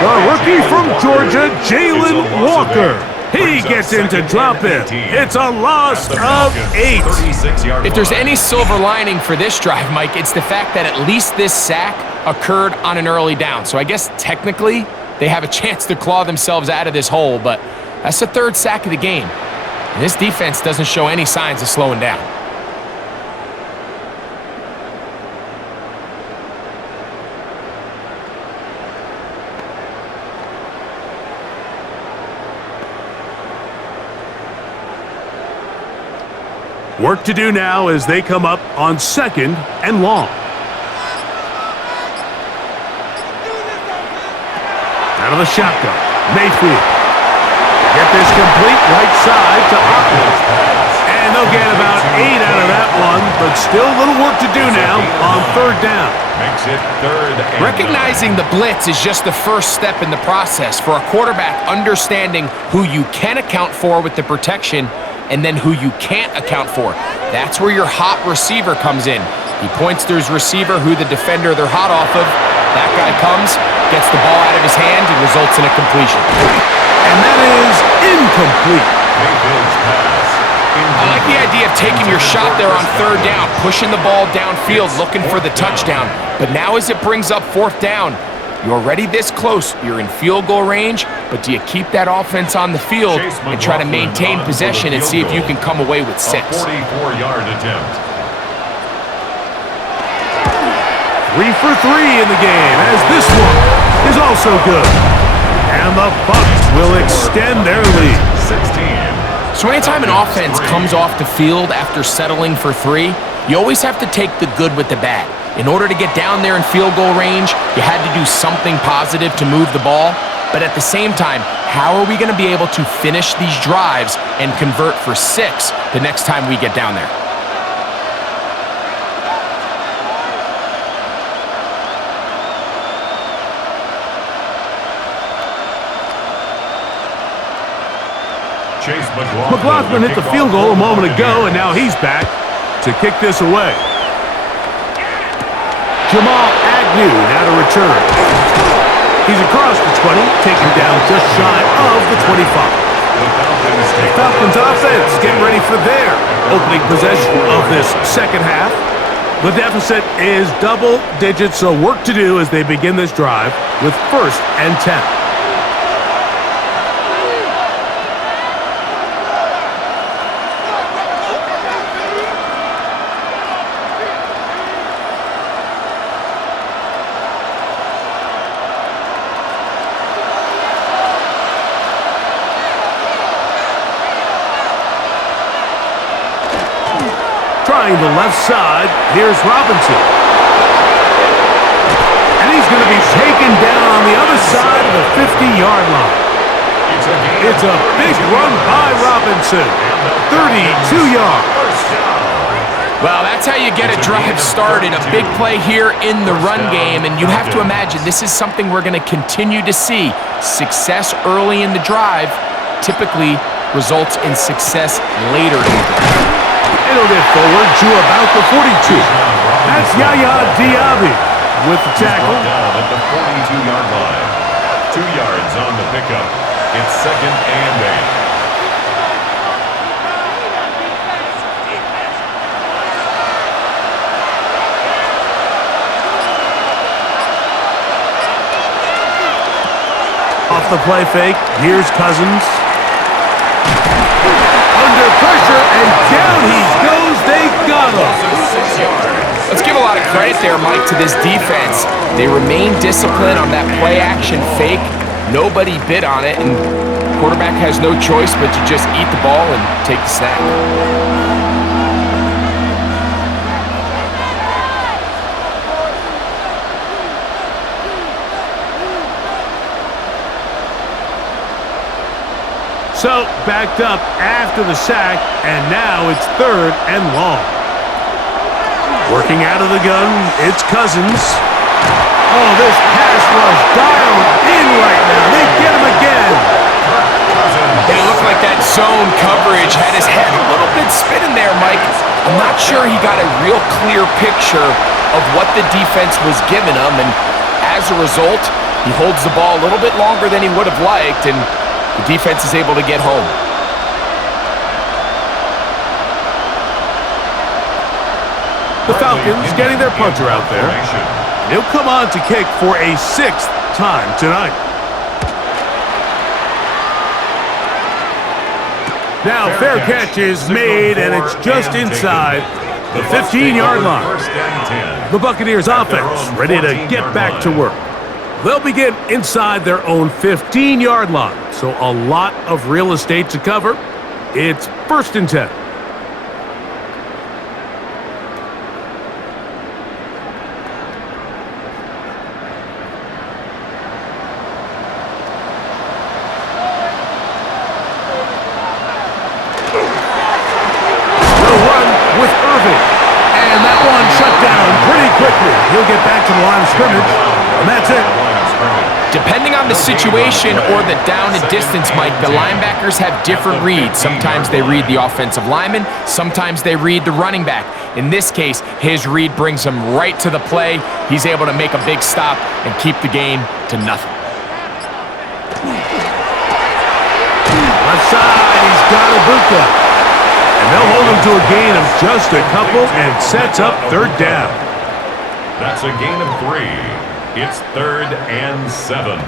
The rookie from Georgia, Jalen Walker. He gets into drop it. It's a loss of 8. If there's any silver lining for this drive, Mike, it's the fact that at least this sack occurred on an early down. So I guess technically they have a chance to claw themselves out of this hole, but that's the 3rd sack of the game. And this defense doesn't show any signs of slowing down. Work to do now as they come up on 2nd and long. Out of the shotgun, Mayfield. Get this complete right side to Ockler. And they'll get about 8 out of that one, but still a little work to do now on 3rd down. Makes it 3rd and Recognizing the blitz is just the first step in the process for a quarterback understanding who you can account for with the protection and then who you can't account for. That's where your hot receiver comes in. He points to his receiver who the defender they're hot off of. That guy comes, gets the ball out of his hand, and results in a completion. And that is incomplete. Mayfield's pass. I like the idea of taking your shot there on 3rd down, pushing the ball downfield, looking for the touchdown. But now as it brings up 4th down, you're already this close. You're in field goal range, but do you keep that offense on the field and try to maintain possession and see if you can come away with 6? A 44-yard attempt. 3 for 3 in the game, as this one is also good. And the Bucs will extend their lead. 16. So anytime an offense comes off the field after settling for 3, you always have to take the good with the bad. In order to get down there in field goal range, you had to do something positive to move the ball. But at the same time, how are we going to be able to finish these drives and convert for 6 the next time we get down there? Chase McLaughlin hit the field goal a moment ago, and now he's back to kick this away. Jamal Agnew now to return. He's across the 20, taken down just shy of the 25. The Falcons offense getting ready for their opening possession of this 2nd half. The deficit is double digits, so work to do as they begin this drive with 1st and 10. Trying the left side, here's Robinson. And he's going to be taken down on the other side of the 50-yard line. It's a big run by Robinson. 32 yards. Well, that's how you get a drive started. A big play here in the run game, and you have to imagine this is something we're going to continue to see. Success early in the drive typically results in success later in the drive. It'll get forward to about the 42. That's Yaya Diaby with the tackle. Down at the 42-yard line. 2 yards on the pickup. It's 2nd and 8. Off the play fake, here's Cousins. Under pressure, and down he goes. They got him. 6 yards. Let's give a lot of credit there, Mike, to this defense. They remain disciplined on that play-action fake. Nobody bid on it, and quarterback has no choice but to just eat the ball and take the snap. So, backed up after the sack, and now it's 3rd and long. Working out of the gun, it's Cousins. Oh, this pass rush dialed in right now. They get him again. It looked like that zone coverage had his head a little bit spinning there, Mike. I'm not sure he got a real clear picture of what the defense was giving him, and as a result, he holds the ball a little bit longer than he would have liked, and the defense is able to get home. The Falcons getting their punter out there. He'll come on to kick for a 6th time tonight. Now fair catch is made, and it's just inside the 15-yard line. The Buccaneers offense ready to get back to work. They'll begin inside their own 15-yard line, so a lot of real estate to cover. It's 1st and 10. scrimmage, and that's it. Depending on the situation or the down and distance, Mike, the linebackers have different reads. Sometimes they read the offensive lineman, sometimes they read the running back. In this case, his read brings him right to the play. He's able to make a big stop and keep the game to nothing. Left side, he's got a BUCS. And they'll hold him to a gain of just a couple and sets up third down. That's a gain of 3. It's 3rd and 7.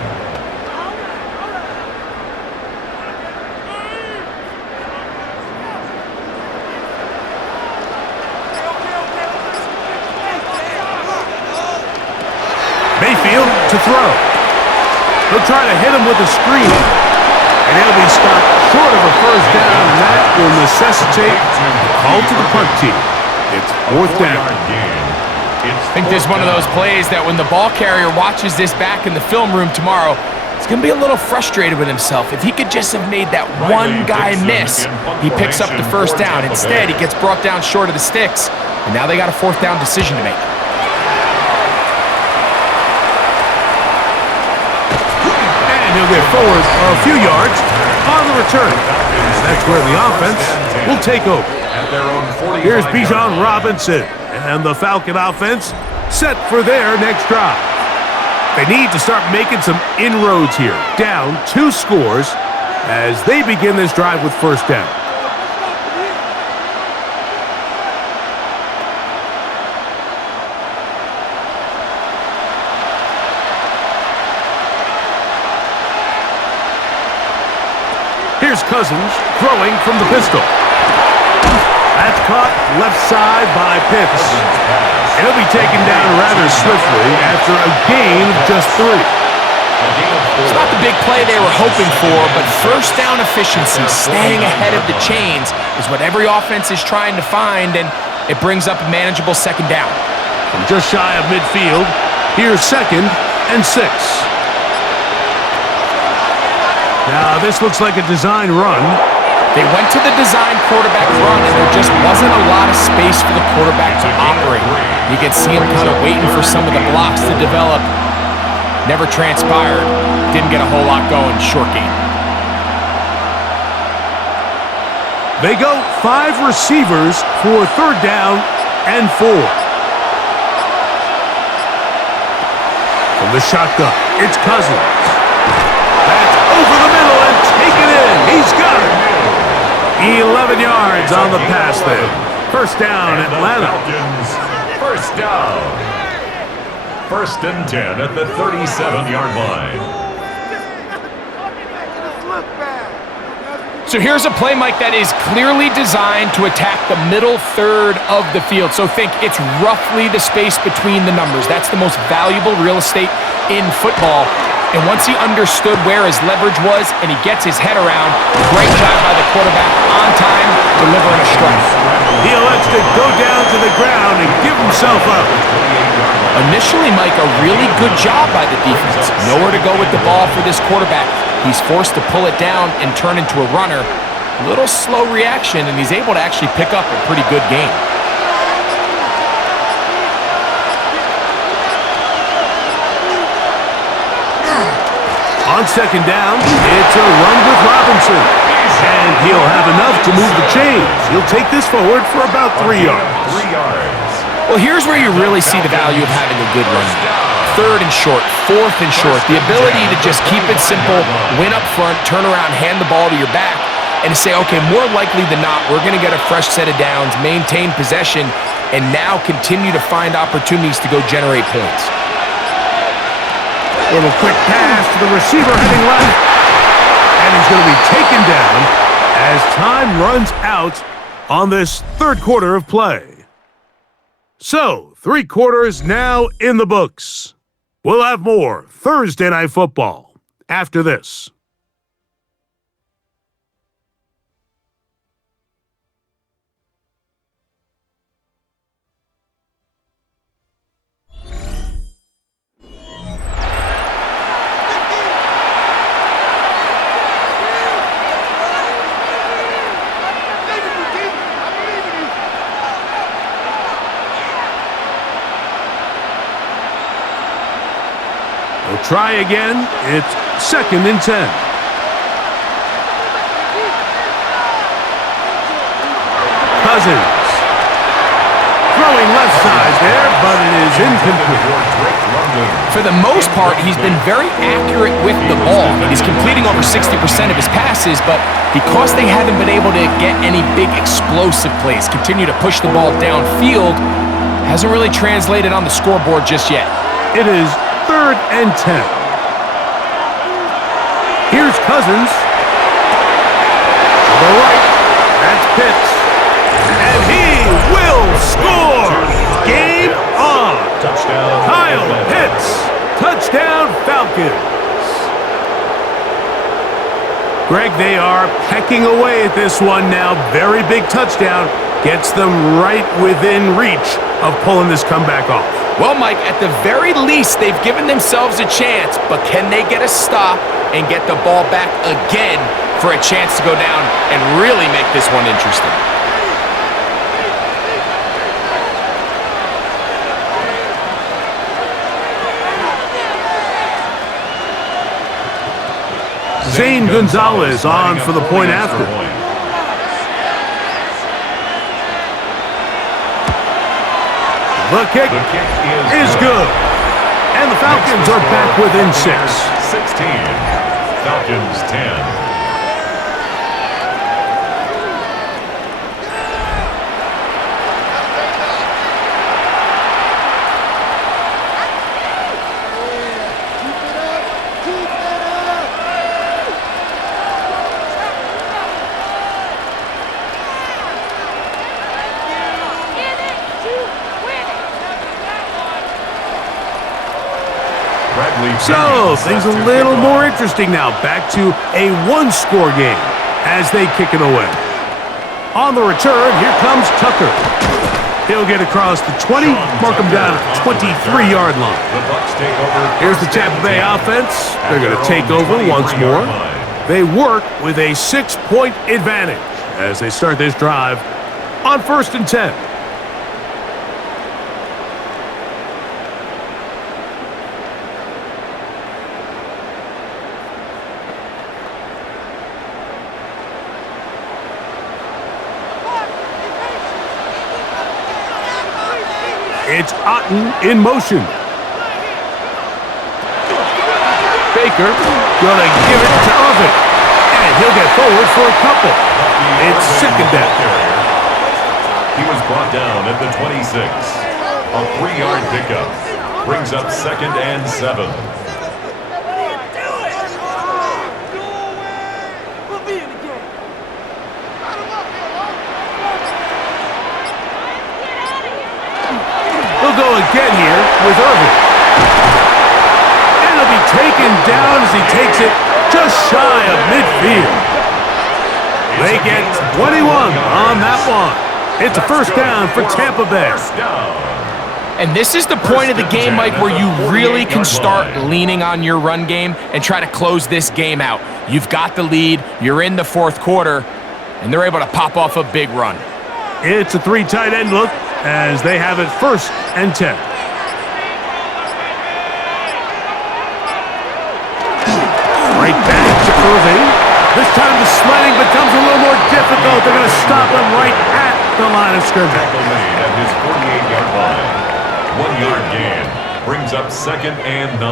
Mayfield to throw. He'll try to hit him with a screen. And he'll be stopped short of a first down, and that will necessitate a call to the punt team. It's 4th down. I think this is one of those plays that when the ball carrier watches this back in the film room tomorrow, he's going to be a little frustrated with himself. If he could just have made that one guy miss, he picks up the first down. Instead, he gets brought down short of the sticks, and now they got a 4th down decision to make. And he'll get forward a few yards on the return. And that's where the offense will take over. Here's Bijan Robinson. And the Falcon offense set for their next drive. They need to start making some inroads here. Down 2 scores as they begin this drive with first down. Here's Cousins throwing from the pistol. That's caught left side by Pitts. And he'll be taken down rather swiftly after a gain of just 3. It's not the big play they were hoping for, but first down efficiency, staying ahead of the chains, is what every offense is trying to find, and it brings up a manageable second down. From just shy of midfield, here's 2nd and 6. Now, this looks like a design run. They went to the design quarterback run, and there just wasn't a lot of space for the quarterback to operate. You can see him kind of waiting for some of the blocks to develop. Never transpired. Didn't get a whole lot going. Short game. They go 5 receivers for 3rd down and 4. From the shotgun, it's Cousins. That's over the middle and taken in. He's got it. 11 yards on the pass there. First down, Atlanta. First down. 1st and 10 at the 37-yard line. So here's a play, Mike, that is clearly designed to attack the middle third of the field. So think it's roughly the space between the numbers. That's the most valuable real estate in football. And once he understood where his leverage was and he gets his head around, great job by the quarterback on time, delivering a strike. He elects to go down to the ground and give himself up. Initially, Mike, a really good job by the defense. Nowhere to go with the ball for this quarterback. He's forced to pull it down and turn into a runner. A little slow reaction, and he's able to actually pick up a pretty good game. On 2nd down, it's a run with Robinson. And he'll have enough to move the chains. He'll take this forward for about 3 yards. 3 yards. Well, here's where you really see the value of having a good run. 3rd and short, 4th and short. The ability to just keep it simple, win up front, turn around, hand the ball to your back, and to say, okay, more likely than not, we're going to get a fresh set of downs, maintain possession, and now continue to find opportunities to go generate points. Little quick pass to the receiver heading left. And he's going to be taken down as time runs out on this 3rd quarter of play. So, 3 quarters now in the books. We'll have more Thursday Night Football after this. They'll try again. It's 2nd and 10. Cousins. Throwing left side there, but it is incomplete. For the most part, he's been very accurate with the ball. He's completing over 60% of his passes, but because they haven't been able to get any big explosive plays, continue to push the ball downfield, hasn't really translated on the scoreboard just yet. It is 3rd and 10. Here's Cousins. To the right. That's Pitts. And he will score! Game on! Touchdown. Kyle Pitts. Touchdown Falcons. Greg, they are pecking away at this one now. Very big touchdown. Gets them right within reach of pulling this comeback off. Well, Mike, at the very least, they've given themselves a chance, but can they get a stop and get the ball back again for a chance to go down and really make this one interesting? Zane Gonzalez on for the point after. The kick is good. And the Falcons are back within 6. 16. Falcons 10. So, things a little more interesting now. Back to a one-score game as they kick it away. On the return, here comes Tucker. He'll get across the 20, mark him down at the 23-yard line. Here's the Tampa Bay offense. They're going to take over once more. They work with a 6-point advantage as they start this drive on 1st and 10. It's Otten in motion. Baker gonna give it to Irvin. And he'll get forward for a couple. It's 2nd down. He was brought down at the 26. A 3-yard pickup. Brings up 2nd and 7. He'll go again here with Irvin. And he'll be taken down as he takes it just shy of midfield. They get 21 on that one. It's a 1st down for Tampa Bay. And this is the point of the game, Mike, where you really can start leaning on your run game and try to close this game out. You've got the lead, you're in the 4th quarter, and they're able to pop off a big run. It's a 3 tight end look as they have it 1st and 10. Right back to Irving. This time the sliding becomes a little more difficult. They're going to stop him right at the line of scrimmage. Tackle made at his 48-yard line. 1-yard gain. Brings up 2nd and 9.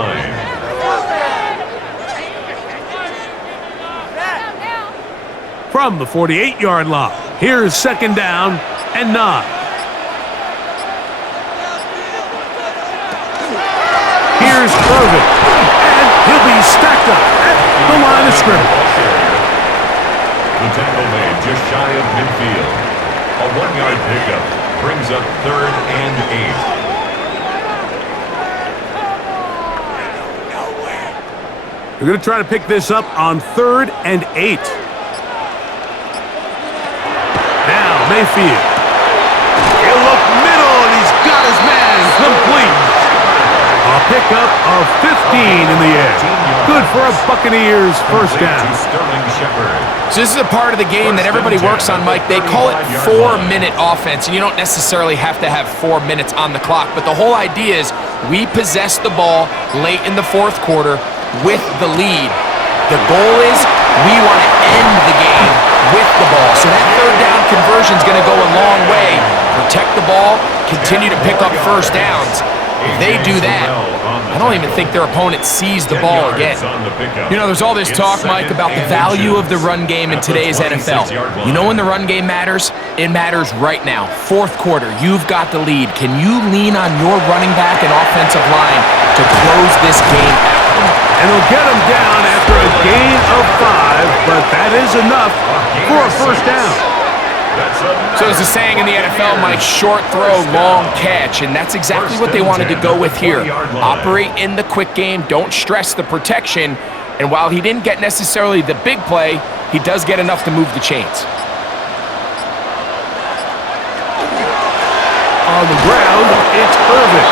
From the 48-yard line, here's 2nd down and 9. Here's Irvin, and he'll be stacked up at the line of scrimmage. The tackle made just shy of midfield. A 1-yard pickup brings up 3rd and 8. They're going to try to pick this up on 3rd and 8. Now Mayfield. He'll look middle, and he's got his man complete. Up pickup of 15 in the air. Good for a Buccaneers first down. So this is a part of the game that everybody works on, Mike. They call it 4-minute offense, and you don't necessarily have to have 4 minutes on the clock, but the whole idea is we possess the ball late in the fourth quarter with the lead. The goal is we want to end the game with the ball. So that third down conversion is going to go a long way. Protect the ball, continue to pick up first downs. If they do that, I don't even think their opponent sees the ball again. You know, there's all this talk, Mike, about the value of the run game in today's NFL. You know when the run game matters? It matters right now. Fourth quarter, you've got the lead. Can you lean on your running back and offensive line to close this game out? And they'll get them down after a gain of 5, but that is enough for a first down. So there's a saying in the NFL, Mike, short throw, long catch, and that's exactly what they wanted to go with here. Operate in the quick game, don't stress the protection, and while he didn't get necessarily the big play, he does get enough to move the chains. On the ground, it's Irvin,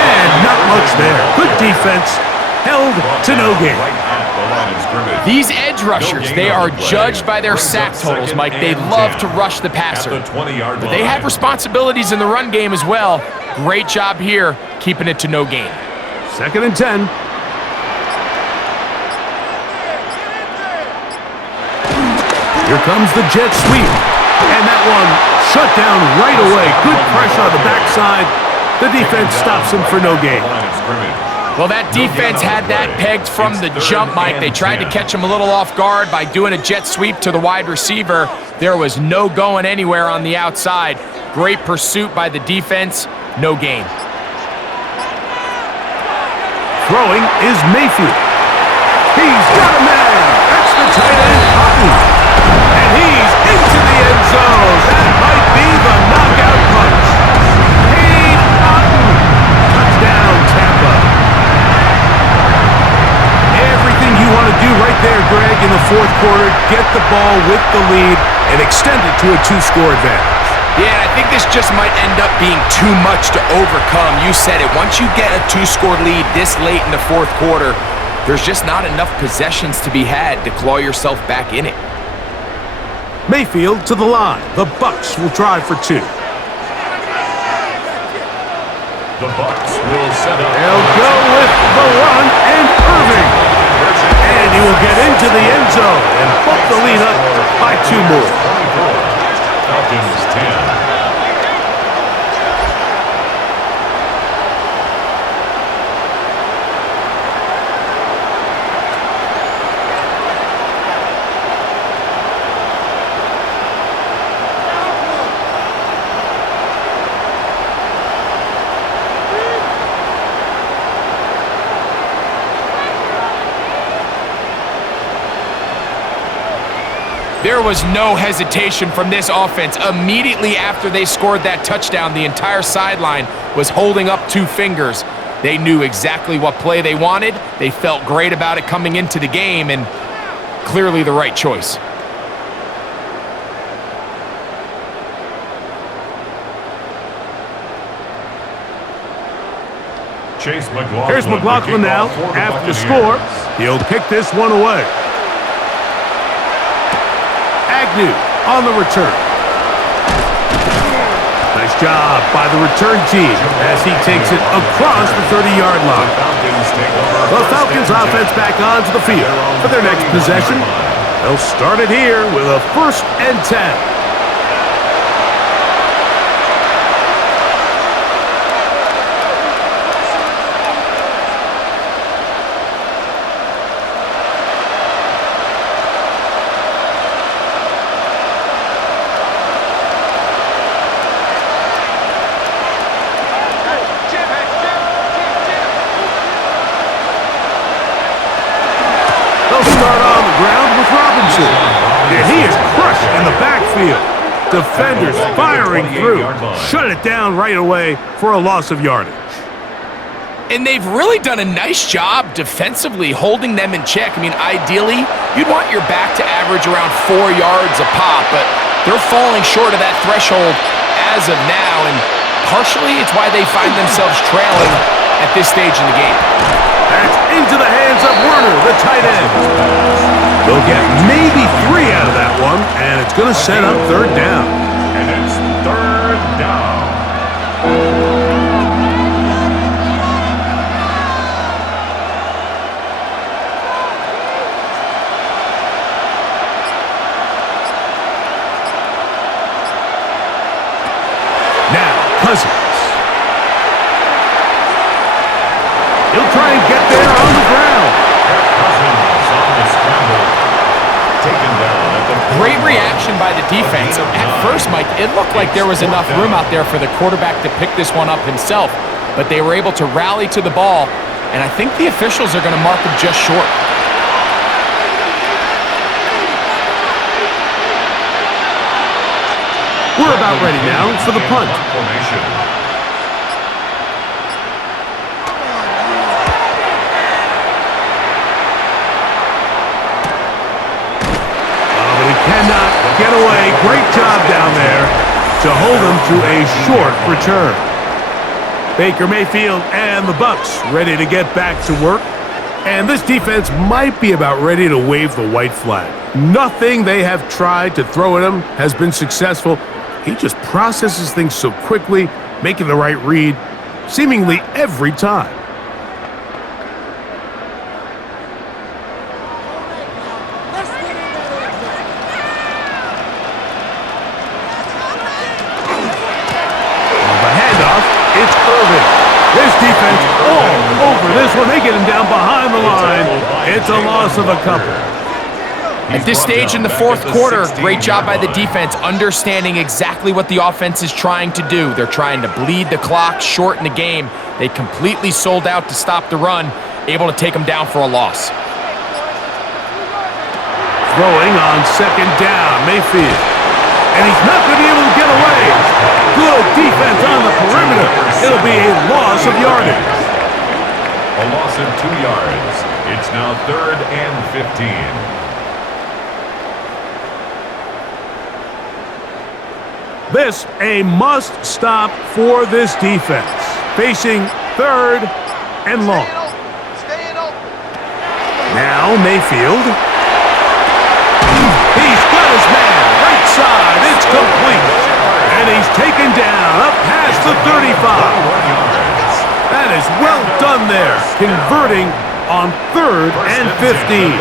and not much there. Good defense, held to no gain. These edge rushers, they are judged by their sack totals, Mike. They love to rush the passer. But they have responsibilities in the run game as well. Great job here, keeping it to no gain. 2nd and 10. Here comes the jet sweep. And that one shut down right away. Good pressure on the backside. The defense stops him for no gain. Well, that defense had that pegged from the jump, Mike. They tried to catch him a little off guard by doing a jet sweep to the wide receiver. There was no going anywhere on the outside. Great pursuit by the defense. No gain. Throwing is Mayfield. He's got a man. That's the tight end, Cotton. And he's into the end zone. That might be the knockout punch. Cade Cotton. Touchdown, Tampa. Everything you want to do right there, Greg, in the fourth quarter, get the ball with the lead and extend it to a 2-score advantage. Yeah, I think this just might end up being too much to overcome. You said it. Once you get a 2-score lead this late in the fourth quarter, there's just not enough possessions to be had to claw yourself back in it. Mayfield to the line. The BUCS will try for 2. The BUCS will set up. They'll go with the run, and Irving. And he will get into the end zone and bump the lead up by 2 more. Falcons 10. There was no hesitation from this offense. Immediately after they scored that touchdown, the entire sideline was holding up 2 fingers. They knew exactly what play they wanted. They felt great about it coming into the game, and clearly the right choice. Here's McLaughlin now after the score. He'll kick this one away. Agnew on the return. Nice job by the return team as he takes it across the 30-yard line. The Falcons offense back onto the field for their next possession. They'll start it here with a 1st and 10. And he is crushed in the backfield. Defenders firing through. Shut it down right away for a loss of yardage. And they've really done a nice job defensively holding them in check. I mean, ideally, you'd want your back to average around 4 yards a pop, but they're falling short of that threshold as of now, and partially it's why they find themselves trailing at this stage in the game. That's into the hands of Werner, the tight end. They'll get maybe 3 out of that one, and it's going to set up third down. And it's third down. Now, Cousins. He'll try and get there on the ground. Cousins on the scramble. Taken down at the Great reaction by the defense. At first, Mike, it looked like there was enough room out there for the quarterback to pick this one up himself, but they were able to rally to the ball, and I think the officials are going to mark him just short. We're about ready now for the punt. Formation. But he cannot get away. Great job down there to hold him to a short return. Baker Mayfield and the BUCS ready to get back to work. And this defense might be about ready to wave the white flag. Nothing they have tried to throw at him has been successful. He just processes things so quickly, making the right read, seemingly every time. It's Irvin. This defense all over this one. They get him down behind the line. It's a loss of a couple. At this stage in the fourth quarter, great job by the defense, understanding exactly what the offense is trying to do. They're trying to bleed the clock, shorten the game. They completely sold out to stop the run, able to take them down for a loss. Throwing on second down, Mayfield. And he's not going to be able to get away. Good defense on the perimeter. It'll be a loss of yardage. A loss of 2 yards. It's now third and 15. This a must-stop for this defense. Facing third and long. Now Mayfield. He's got his man. Right side. It's complete. And he's taken down up past the 35. That is well done there. Converting on third and 15.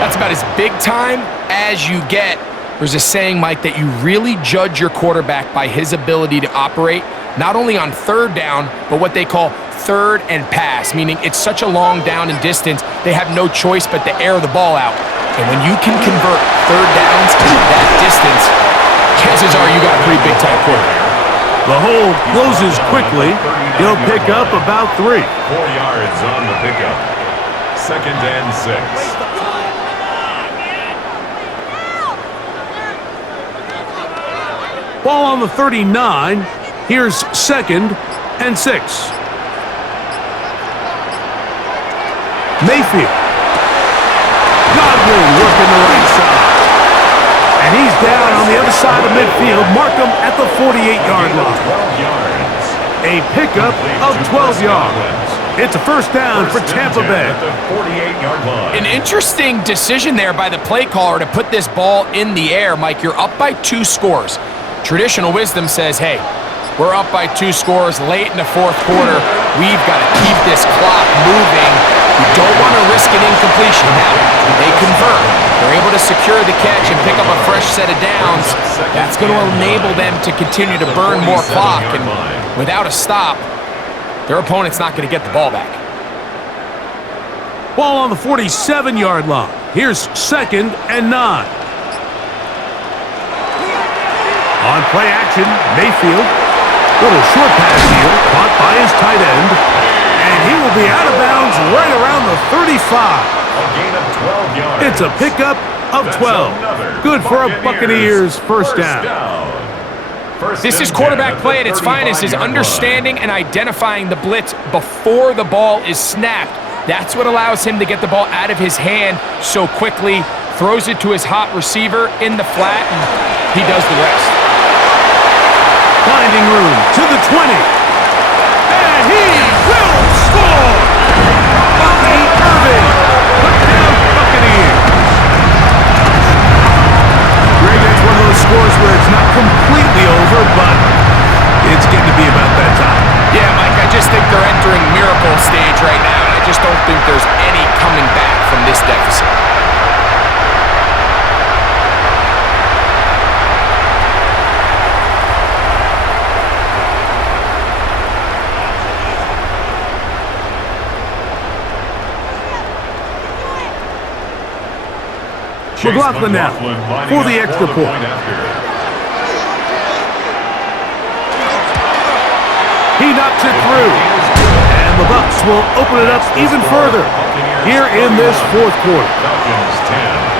That's about as big time as you get. There's a saying, Mike, that you really judge your quarterback by his ability to operate, not only on third down, but what they call third and pass, meaning it's such a long down and distance, they have no choice but to air the ball out. And when you can convert third downs to that distance, chances are you got a pretty big-time quarterback. The hole closes quickly. He'll pick up about 3. 4 yards on the pickup. Second and 6. Ball on the 39. Here's second and 6. Mayfield. Godwin working the right side. And he's down on the other side of midfield. Mark him at the 48-yard line. 12 yards. A pickup of 12 yards. It's a first down for Tampa Bay. At the 48-yard line. An interesting decision there by the play caller to put this ball in the air. Mike, you're up by 2 scores. Traditional wisdom says, hey, we're up by 2 scores late in the fourth quarter. We've got to keep this clock moving. We don't want to risk an incompletion. Now, they convert. They're able to secure the catch and pick up a fresh set of downs. That's going to enable them to continue to burn more clock. And without a stop, their opponent's not going to get the ball back. Ball on the 47-yard line. Here's second and 9. On play action, Mayfield. Little short pass here, caught by his tight end. And he will be out of bounds right around the 35. A gain of 12 yards. It's a pickup of 12. Good for a Buccaneers first down. This is quarterback play at its finest, is understanding and identifying the blitz before the ball is snapped. That's what allows him to get the ball out of his hand so quickly, throws it to his hot receiver in the flat, and he does the rest. Finding room to the 20. And he's McLaughlin now for the extra point. He knocks it through. And the Bucs will open it up even further here in this fourth quarter. Falcons 10.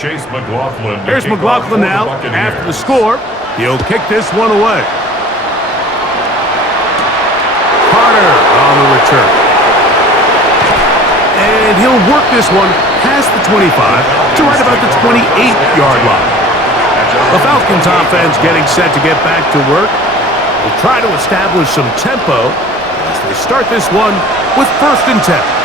Chase McLaughlin. Here's McLaughlin now after the score. He'll kick this one away. Carter on the return. And he'll work this one past the 25 to right about the 28-yard line. The Falcons offense getting set to get back to work. They'll try to establish some tempo as they start this one with 1st and 10.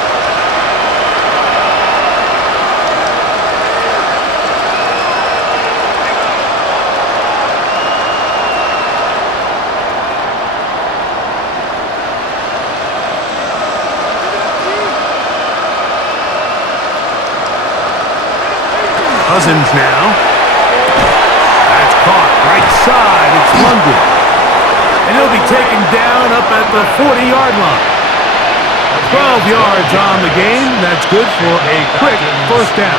Cousins now. That's caught right side. It's London. And he'll be taken down up at the 40-yard line. 12 yards on the game. That's good for a quick first down.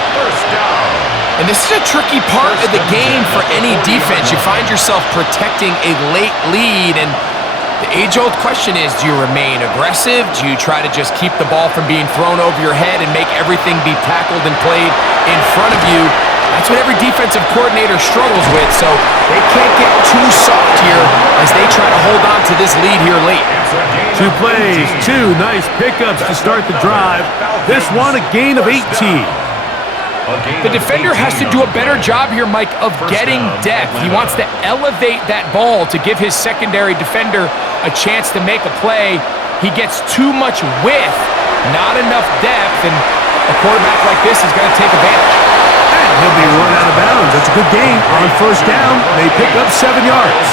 And this is a tricky part of the game for any defense. You find yourself protecting a late lead, and the age-old question is, do you remain aggressive? Do you try to just keep the ball from being thrown over your head and make everything be tackled and played in front of you? That's what every defensive coordinator struggles with, so they can't get too soft here as they try to hold on to this lead here late. 2 plays, 2 nice pickups to start the drive. This one a gain of 18. The defender has to do a better job here, Mike, of getting depth. He wants to elevate that ball to give his secondary defender a chance to make a play. He gets too much width, not enough depth, and a quarterback like this is going to take advantage. And he'll be run out of bounds. That's a good gain on first down. They pick up 7 yards.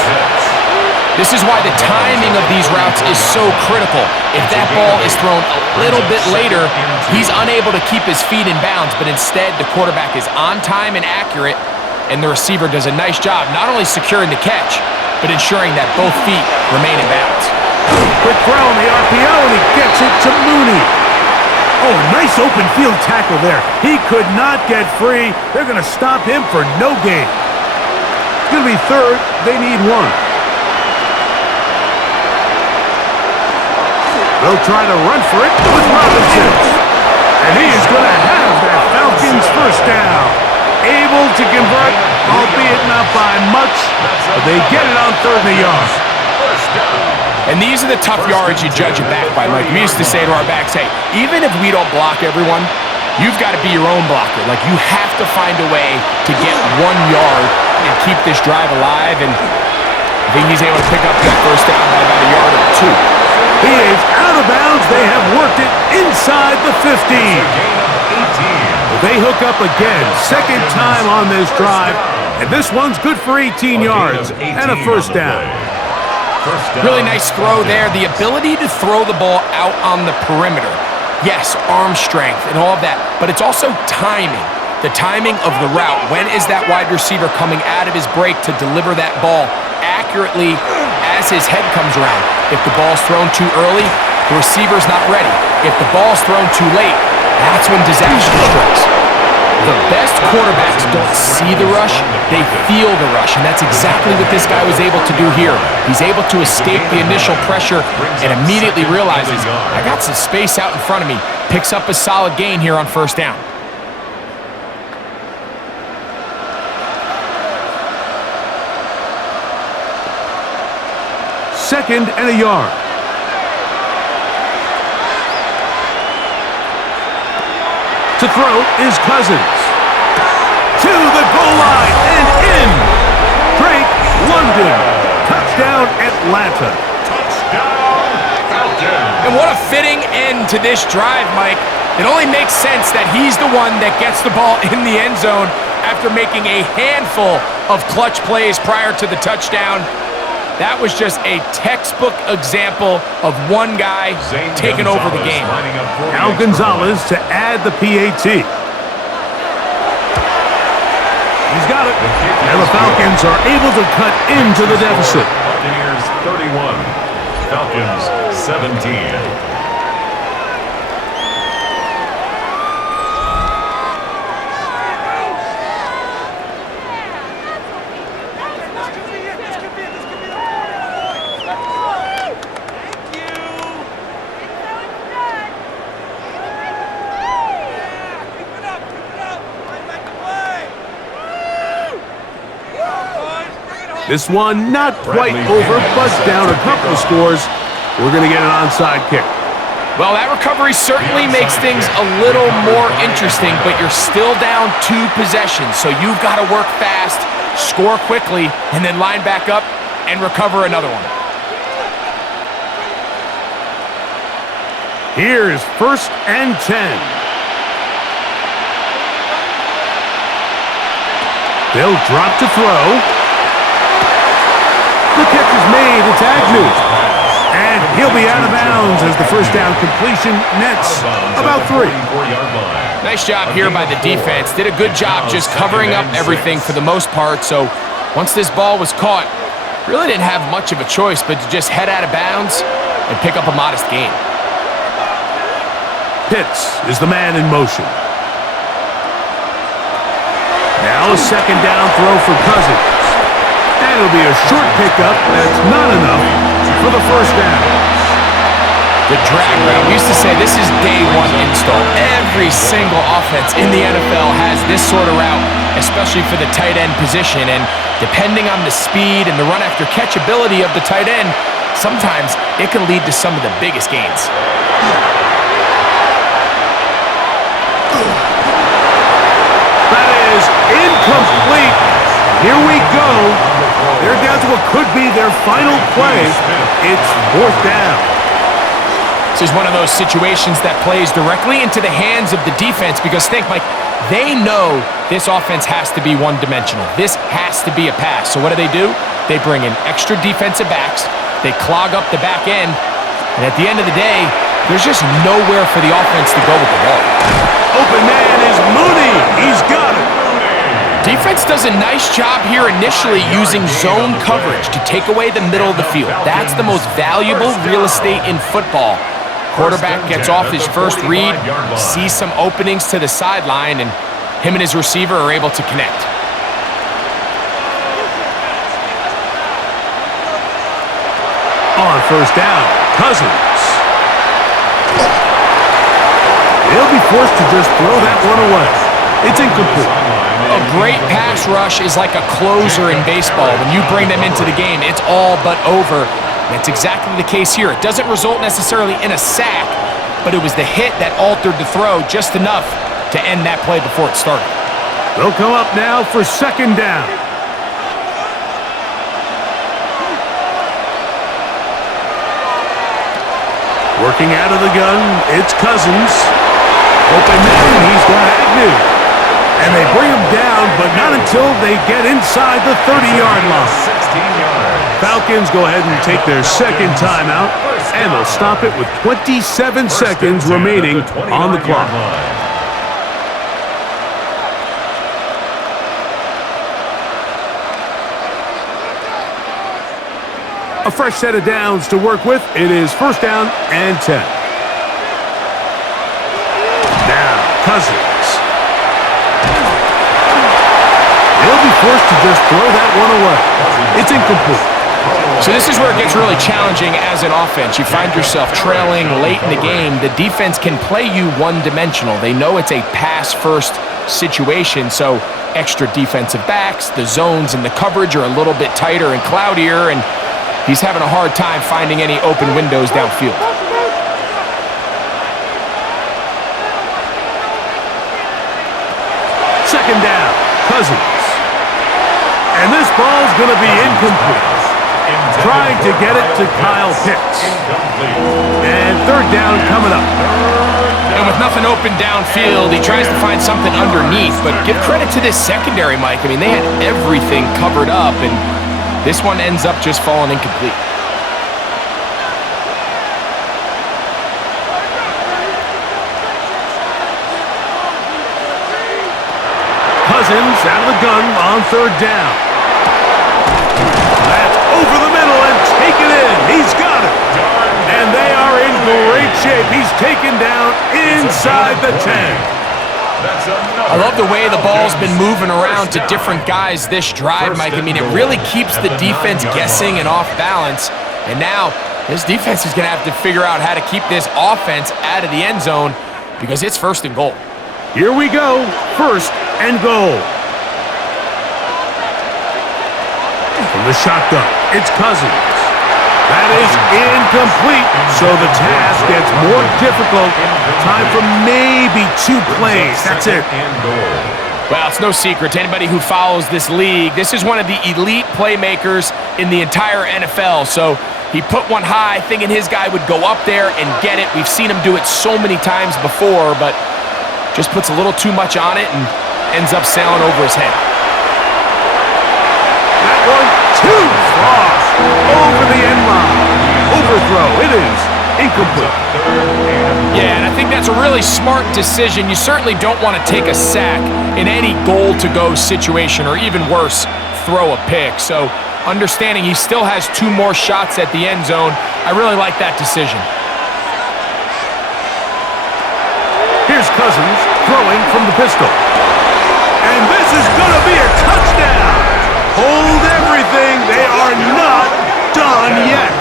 This is why the timing of these routes is so critical. If that ball is thrown a little bit later, he's unable to keep his feet in bounds, but instead the quarterback is on time and accurate, and the receiver does a nice job not only securing the catch, but ensuring that both feet remain in bounds. Quick throw on the RPO, and he gets it to Mooney. Oh, nice open field tackle there. He could not get free. They're going to stop him for no gain. It's going to be 3rd. They need 1. They'll try to run for it with Robinson. And he is going to have that Falcons first down. Able to convert, albeit not by much, but they get it on 3rd and a yard. And these are the tough yards you judge it back by, Mike. We used to say to our backs, hey, even if we don't block everyone, you've got to be your own blocker. Like, you have to find a way to get 1 yard and keep this drive alive. And I think he's able to pick up that first down by about a yard or 2. He is out of bounds. They have worked it inside the 15. They hook up again. 2nd time on this drive. And this one's good for 18 yards and a first down. Really nice throw there. The ability to throw the ball out on the perimeter. Yes, arm strength and all of that, but it's also timing. The timing of the route. When is that wide receiver coming out of his break to deliver that ball accurately as his head comes around? If the ball's thrown too early, the receiver's not ready. If the ball's thrown too late, that's when disaster strikes. The best quarterbacks don't see the rush, they feel the rush, and that's exactly what this guy was able to do here. He's able to escape the initial pressure and immediately realizes, I got some space out in front of me. Picks up a solid gain here on first down. Second and a yard. To throw is Cousins. To the goal line and in. Drake London. Touchdown Atlanta. Touchdown Falcons. And what a fitting end to this drive, Mike. It only makes sense that he's the one that gets the ball in the end zone after making a handful of clutch plays prior to the touchdown. That was just a textbook example of one guy taking over the game. Now Gonzalez to add the PAT. He's got it. And the Falcons are able to cut into the deficit. Buccaneers 31, Falcons 17. This one not quite over, but down a couple of scores. We're going to get an onside kick. Well, that recovery certainly makes things a little more interesting, but you're still down 2 possessions, so you've got to work fast, score quickly, and then line back up and recover another one. Here's 1st and 10. They'll drop to throw. The catch is made. It's Agnew. And he'll be out of bounds as the first down completion nets about 3. Nice job here by the defense. Did a good job just covering up everything for the most part. So once this ball was caught, really didn't have much of a choice but to just head out of bounds and pick up a modest gain. Pitts is the man in motion. Now a 2nd down throw for Cousins. And it'll be a short pickup. That's not enough for the first down. The drag route. We used to say this is day 1 install. Every single offense in the NFL has this sort of route, especially for the tight end position. And depending on the speed and the run after catch ability of the tight end, sometimes it can lead to some of the biggest gains. That is incomplete. Here we go. They're down to what could be their final play. It's 4th down. This is one of those situations that plays directly into the hands of the defense because think, Mike, they know this offense has to be one-dimensional. This has to be a pass. So what do? They bring in extra defensive backs. They clog up the back end. And at the end of the day, there's just nowhere for the offense to go with the ball. Open man is Mooney. He's got it. Defense does a nice job here initially using zone coverage to take away the middle of the field. That's the most valuable real estate in football. Quarterback gets off his first read, sees some openings to the sideline, and him and his receiver are able to connect. On 1st down, Cousins. They'll be forced to just throw that one away. It's incomplete. A great pass rush is like a closer in baseball. When you bring them into the game, it's all but over. That's exactly the case here. It doesn't result necessarily in a sack, but it was the hit that altered the throw just enough to end that play before it started. They'll come up now for 2nd down. Working out of the gun, it's Cousins. Open man, he's got Agnew. And they bring him down, but not until they get inside the 30-yard line. 16 yards. Falcons go ahead and take their 2nd timeout, and they'll stop it with 27 seconds remaining on the clock. A fresh set of downs to work with. It is 1st down and 10. Now, Cousins. They'll be forced to just throw that one away. It's incomplete. So this is where it gets really challenging as an offense. You find yourself trailing late in the game. The defense can play you one-dimensional. They know it's a pass-first situation, so extra defensive backs, the zones and the coverage are a little bit tighter and cloudier, and he's having a hard time finding any open windows downfield. Second down, Cousins. And this ball's going to be incomplete. trying to get it to Kyle Pitts. And third down coming up. And with nothing open downfield, he tries to find something underneath. But give credit to this secondary, Mike. I mean, they had everything covered up, and this one ends up just falling incomplete. Cousins out of the gun on third down. That's over the middle and taken in. He's got it. And they are in great shape. He's taken down inside the 10. I love the way the ball's been moving around to different guys this drive, Mike. I mean, it really keeps the defense guessing and off balance. And now this defense is going to have to figure out how to keep this offense out of the end zone because it's first and goal. Here we go. First and goal. From the shotgun, it's Cousins. That is incomplete, so the task gets more difficult. Time for maybe 2 plays. That's it. Well, it's no secret to anybody who follows this league. This is one of the elite playmakers in the entire NFL. So he put one high, thinking his guy would go up there and get it. We've seen him do it so many times before, but just puts a little too much on it and ends up sailing over his head. That one too far over the end line. Overthrow. It is incomplete. Yeah, and I think that's a really smart decision. You certainly don't want to take a sack in any goal-to-go situation, or even worse, throw a pick. So understanding he still has 2 more shots at the end zone, I really like that decision. Here's Cousins throwing from the pistol. And this is going to be a touchdown. Hold everything. They are not done yet.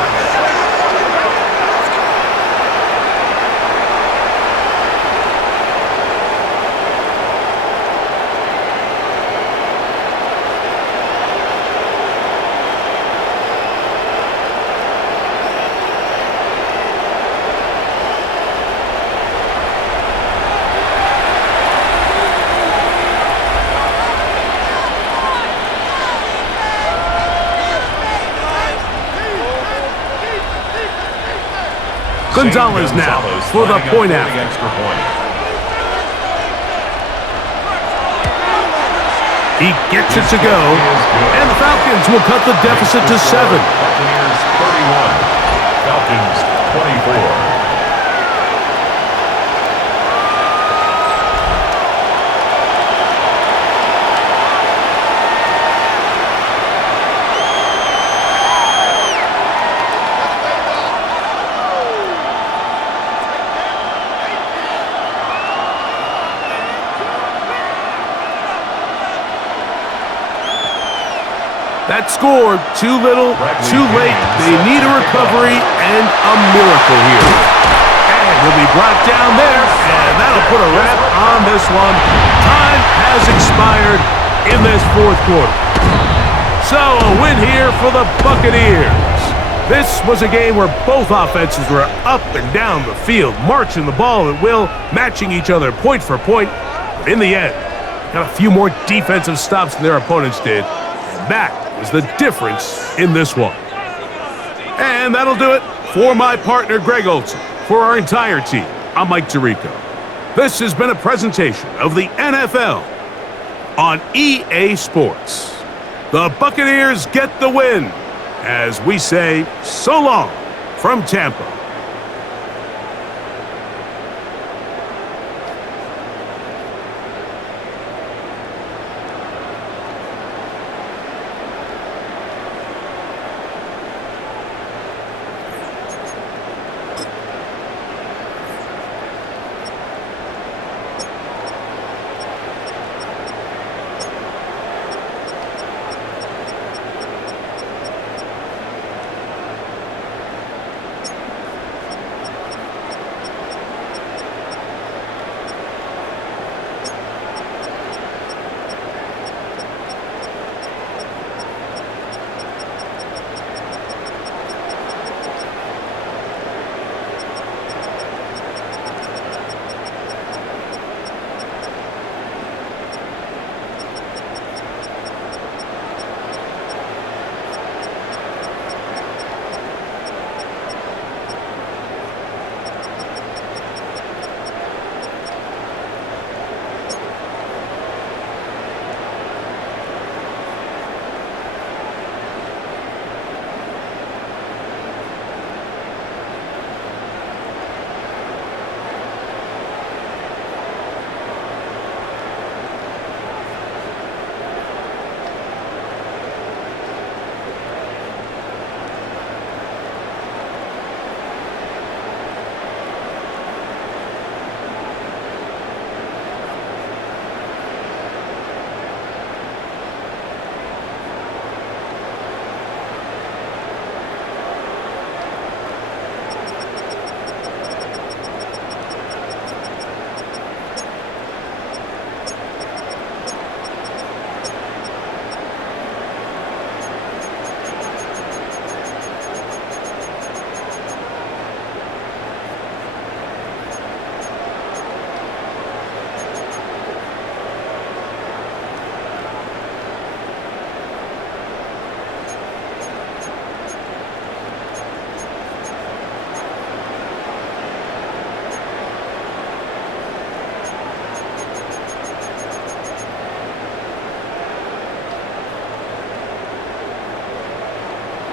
Gonzalez now for the point after. He gets it to go, and the Falcons will cut the deficit to 7. Buccaneers 31, Falcons 24. That score, too little, too late. They need a recovery and a miracle here. And he'll be brought down there, and that'll put a wrap on this one. Time has expired in this fourth quarter. So a win here for the Buccaneers. This was a game where both offenses were up and down the field, marching the ball at will, matching each other point for point. But in the end, got a few more defensive stops than their opponents did. And that is the difference in this one. And that'll do it for my partner, Greg Olson. For our entire team, I'm Mike Tirico. This has been a presentation of the NFL on EA Sports. The Buccaneers get the win, as we say so long from Tampa.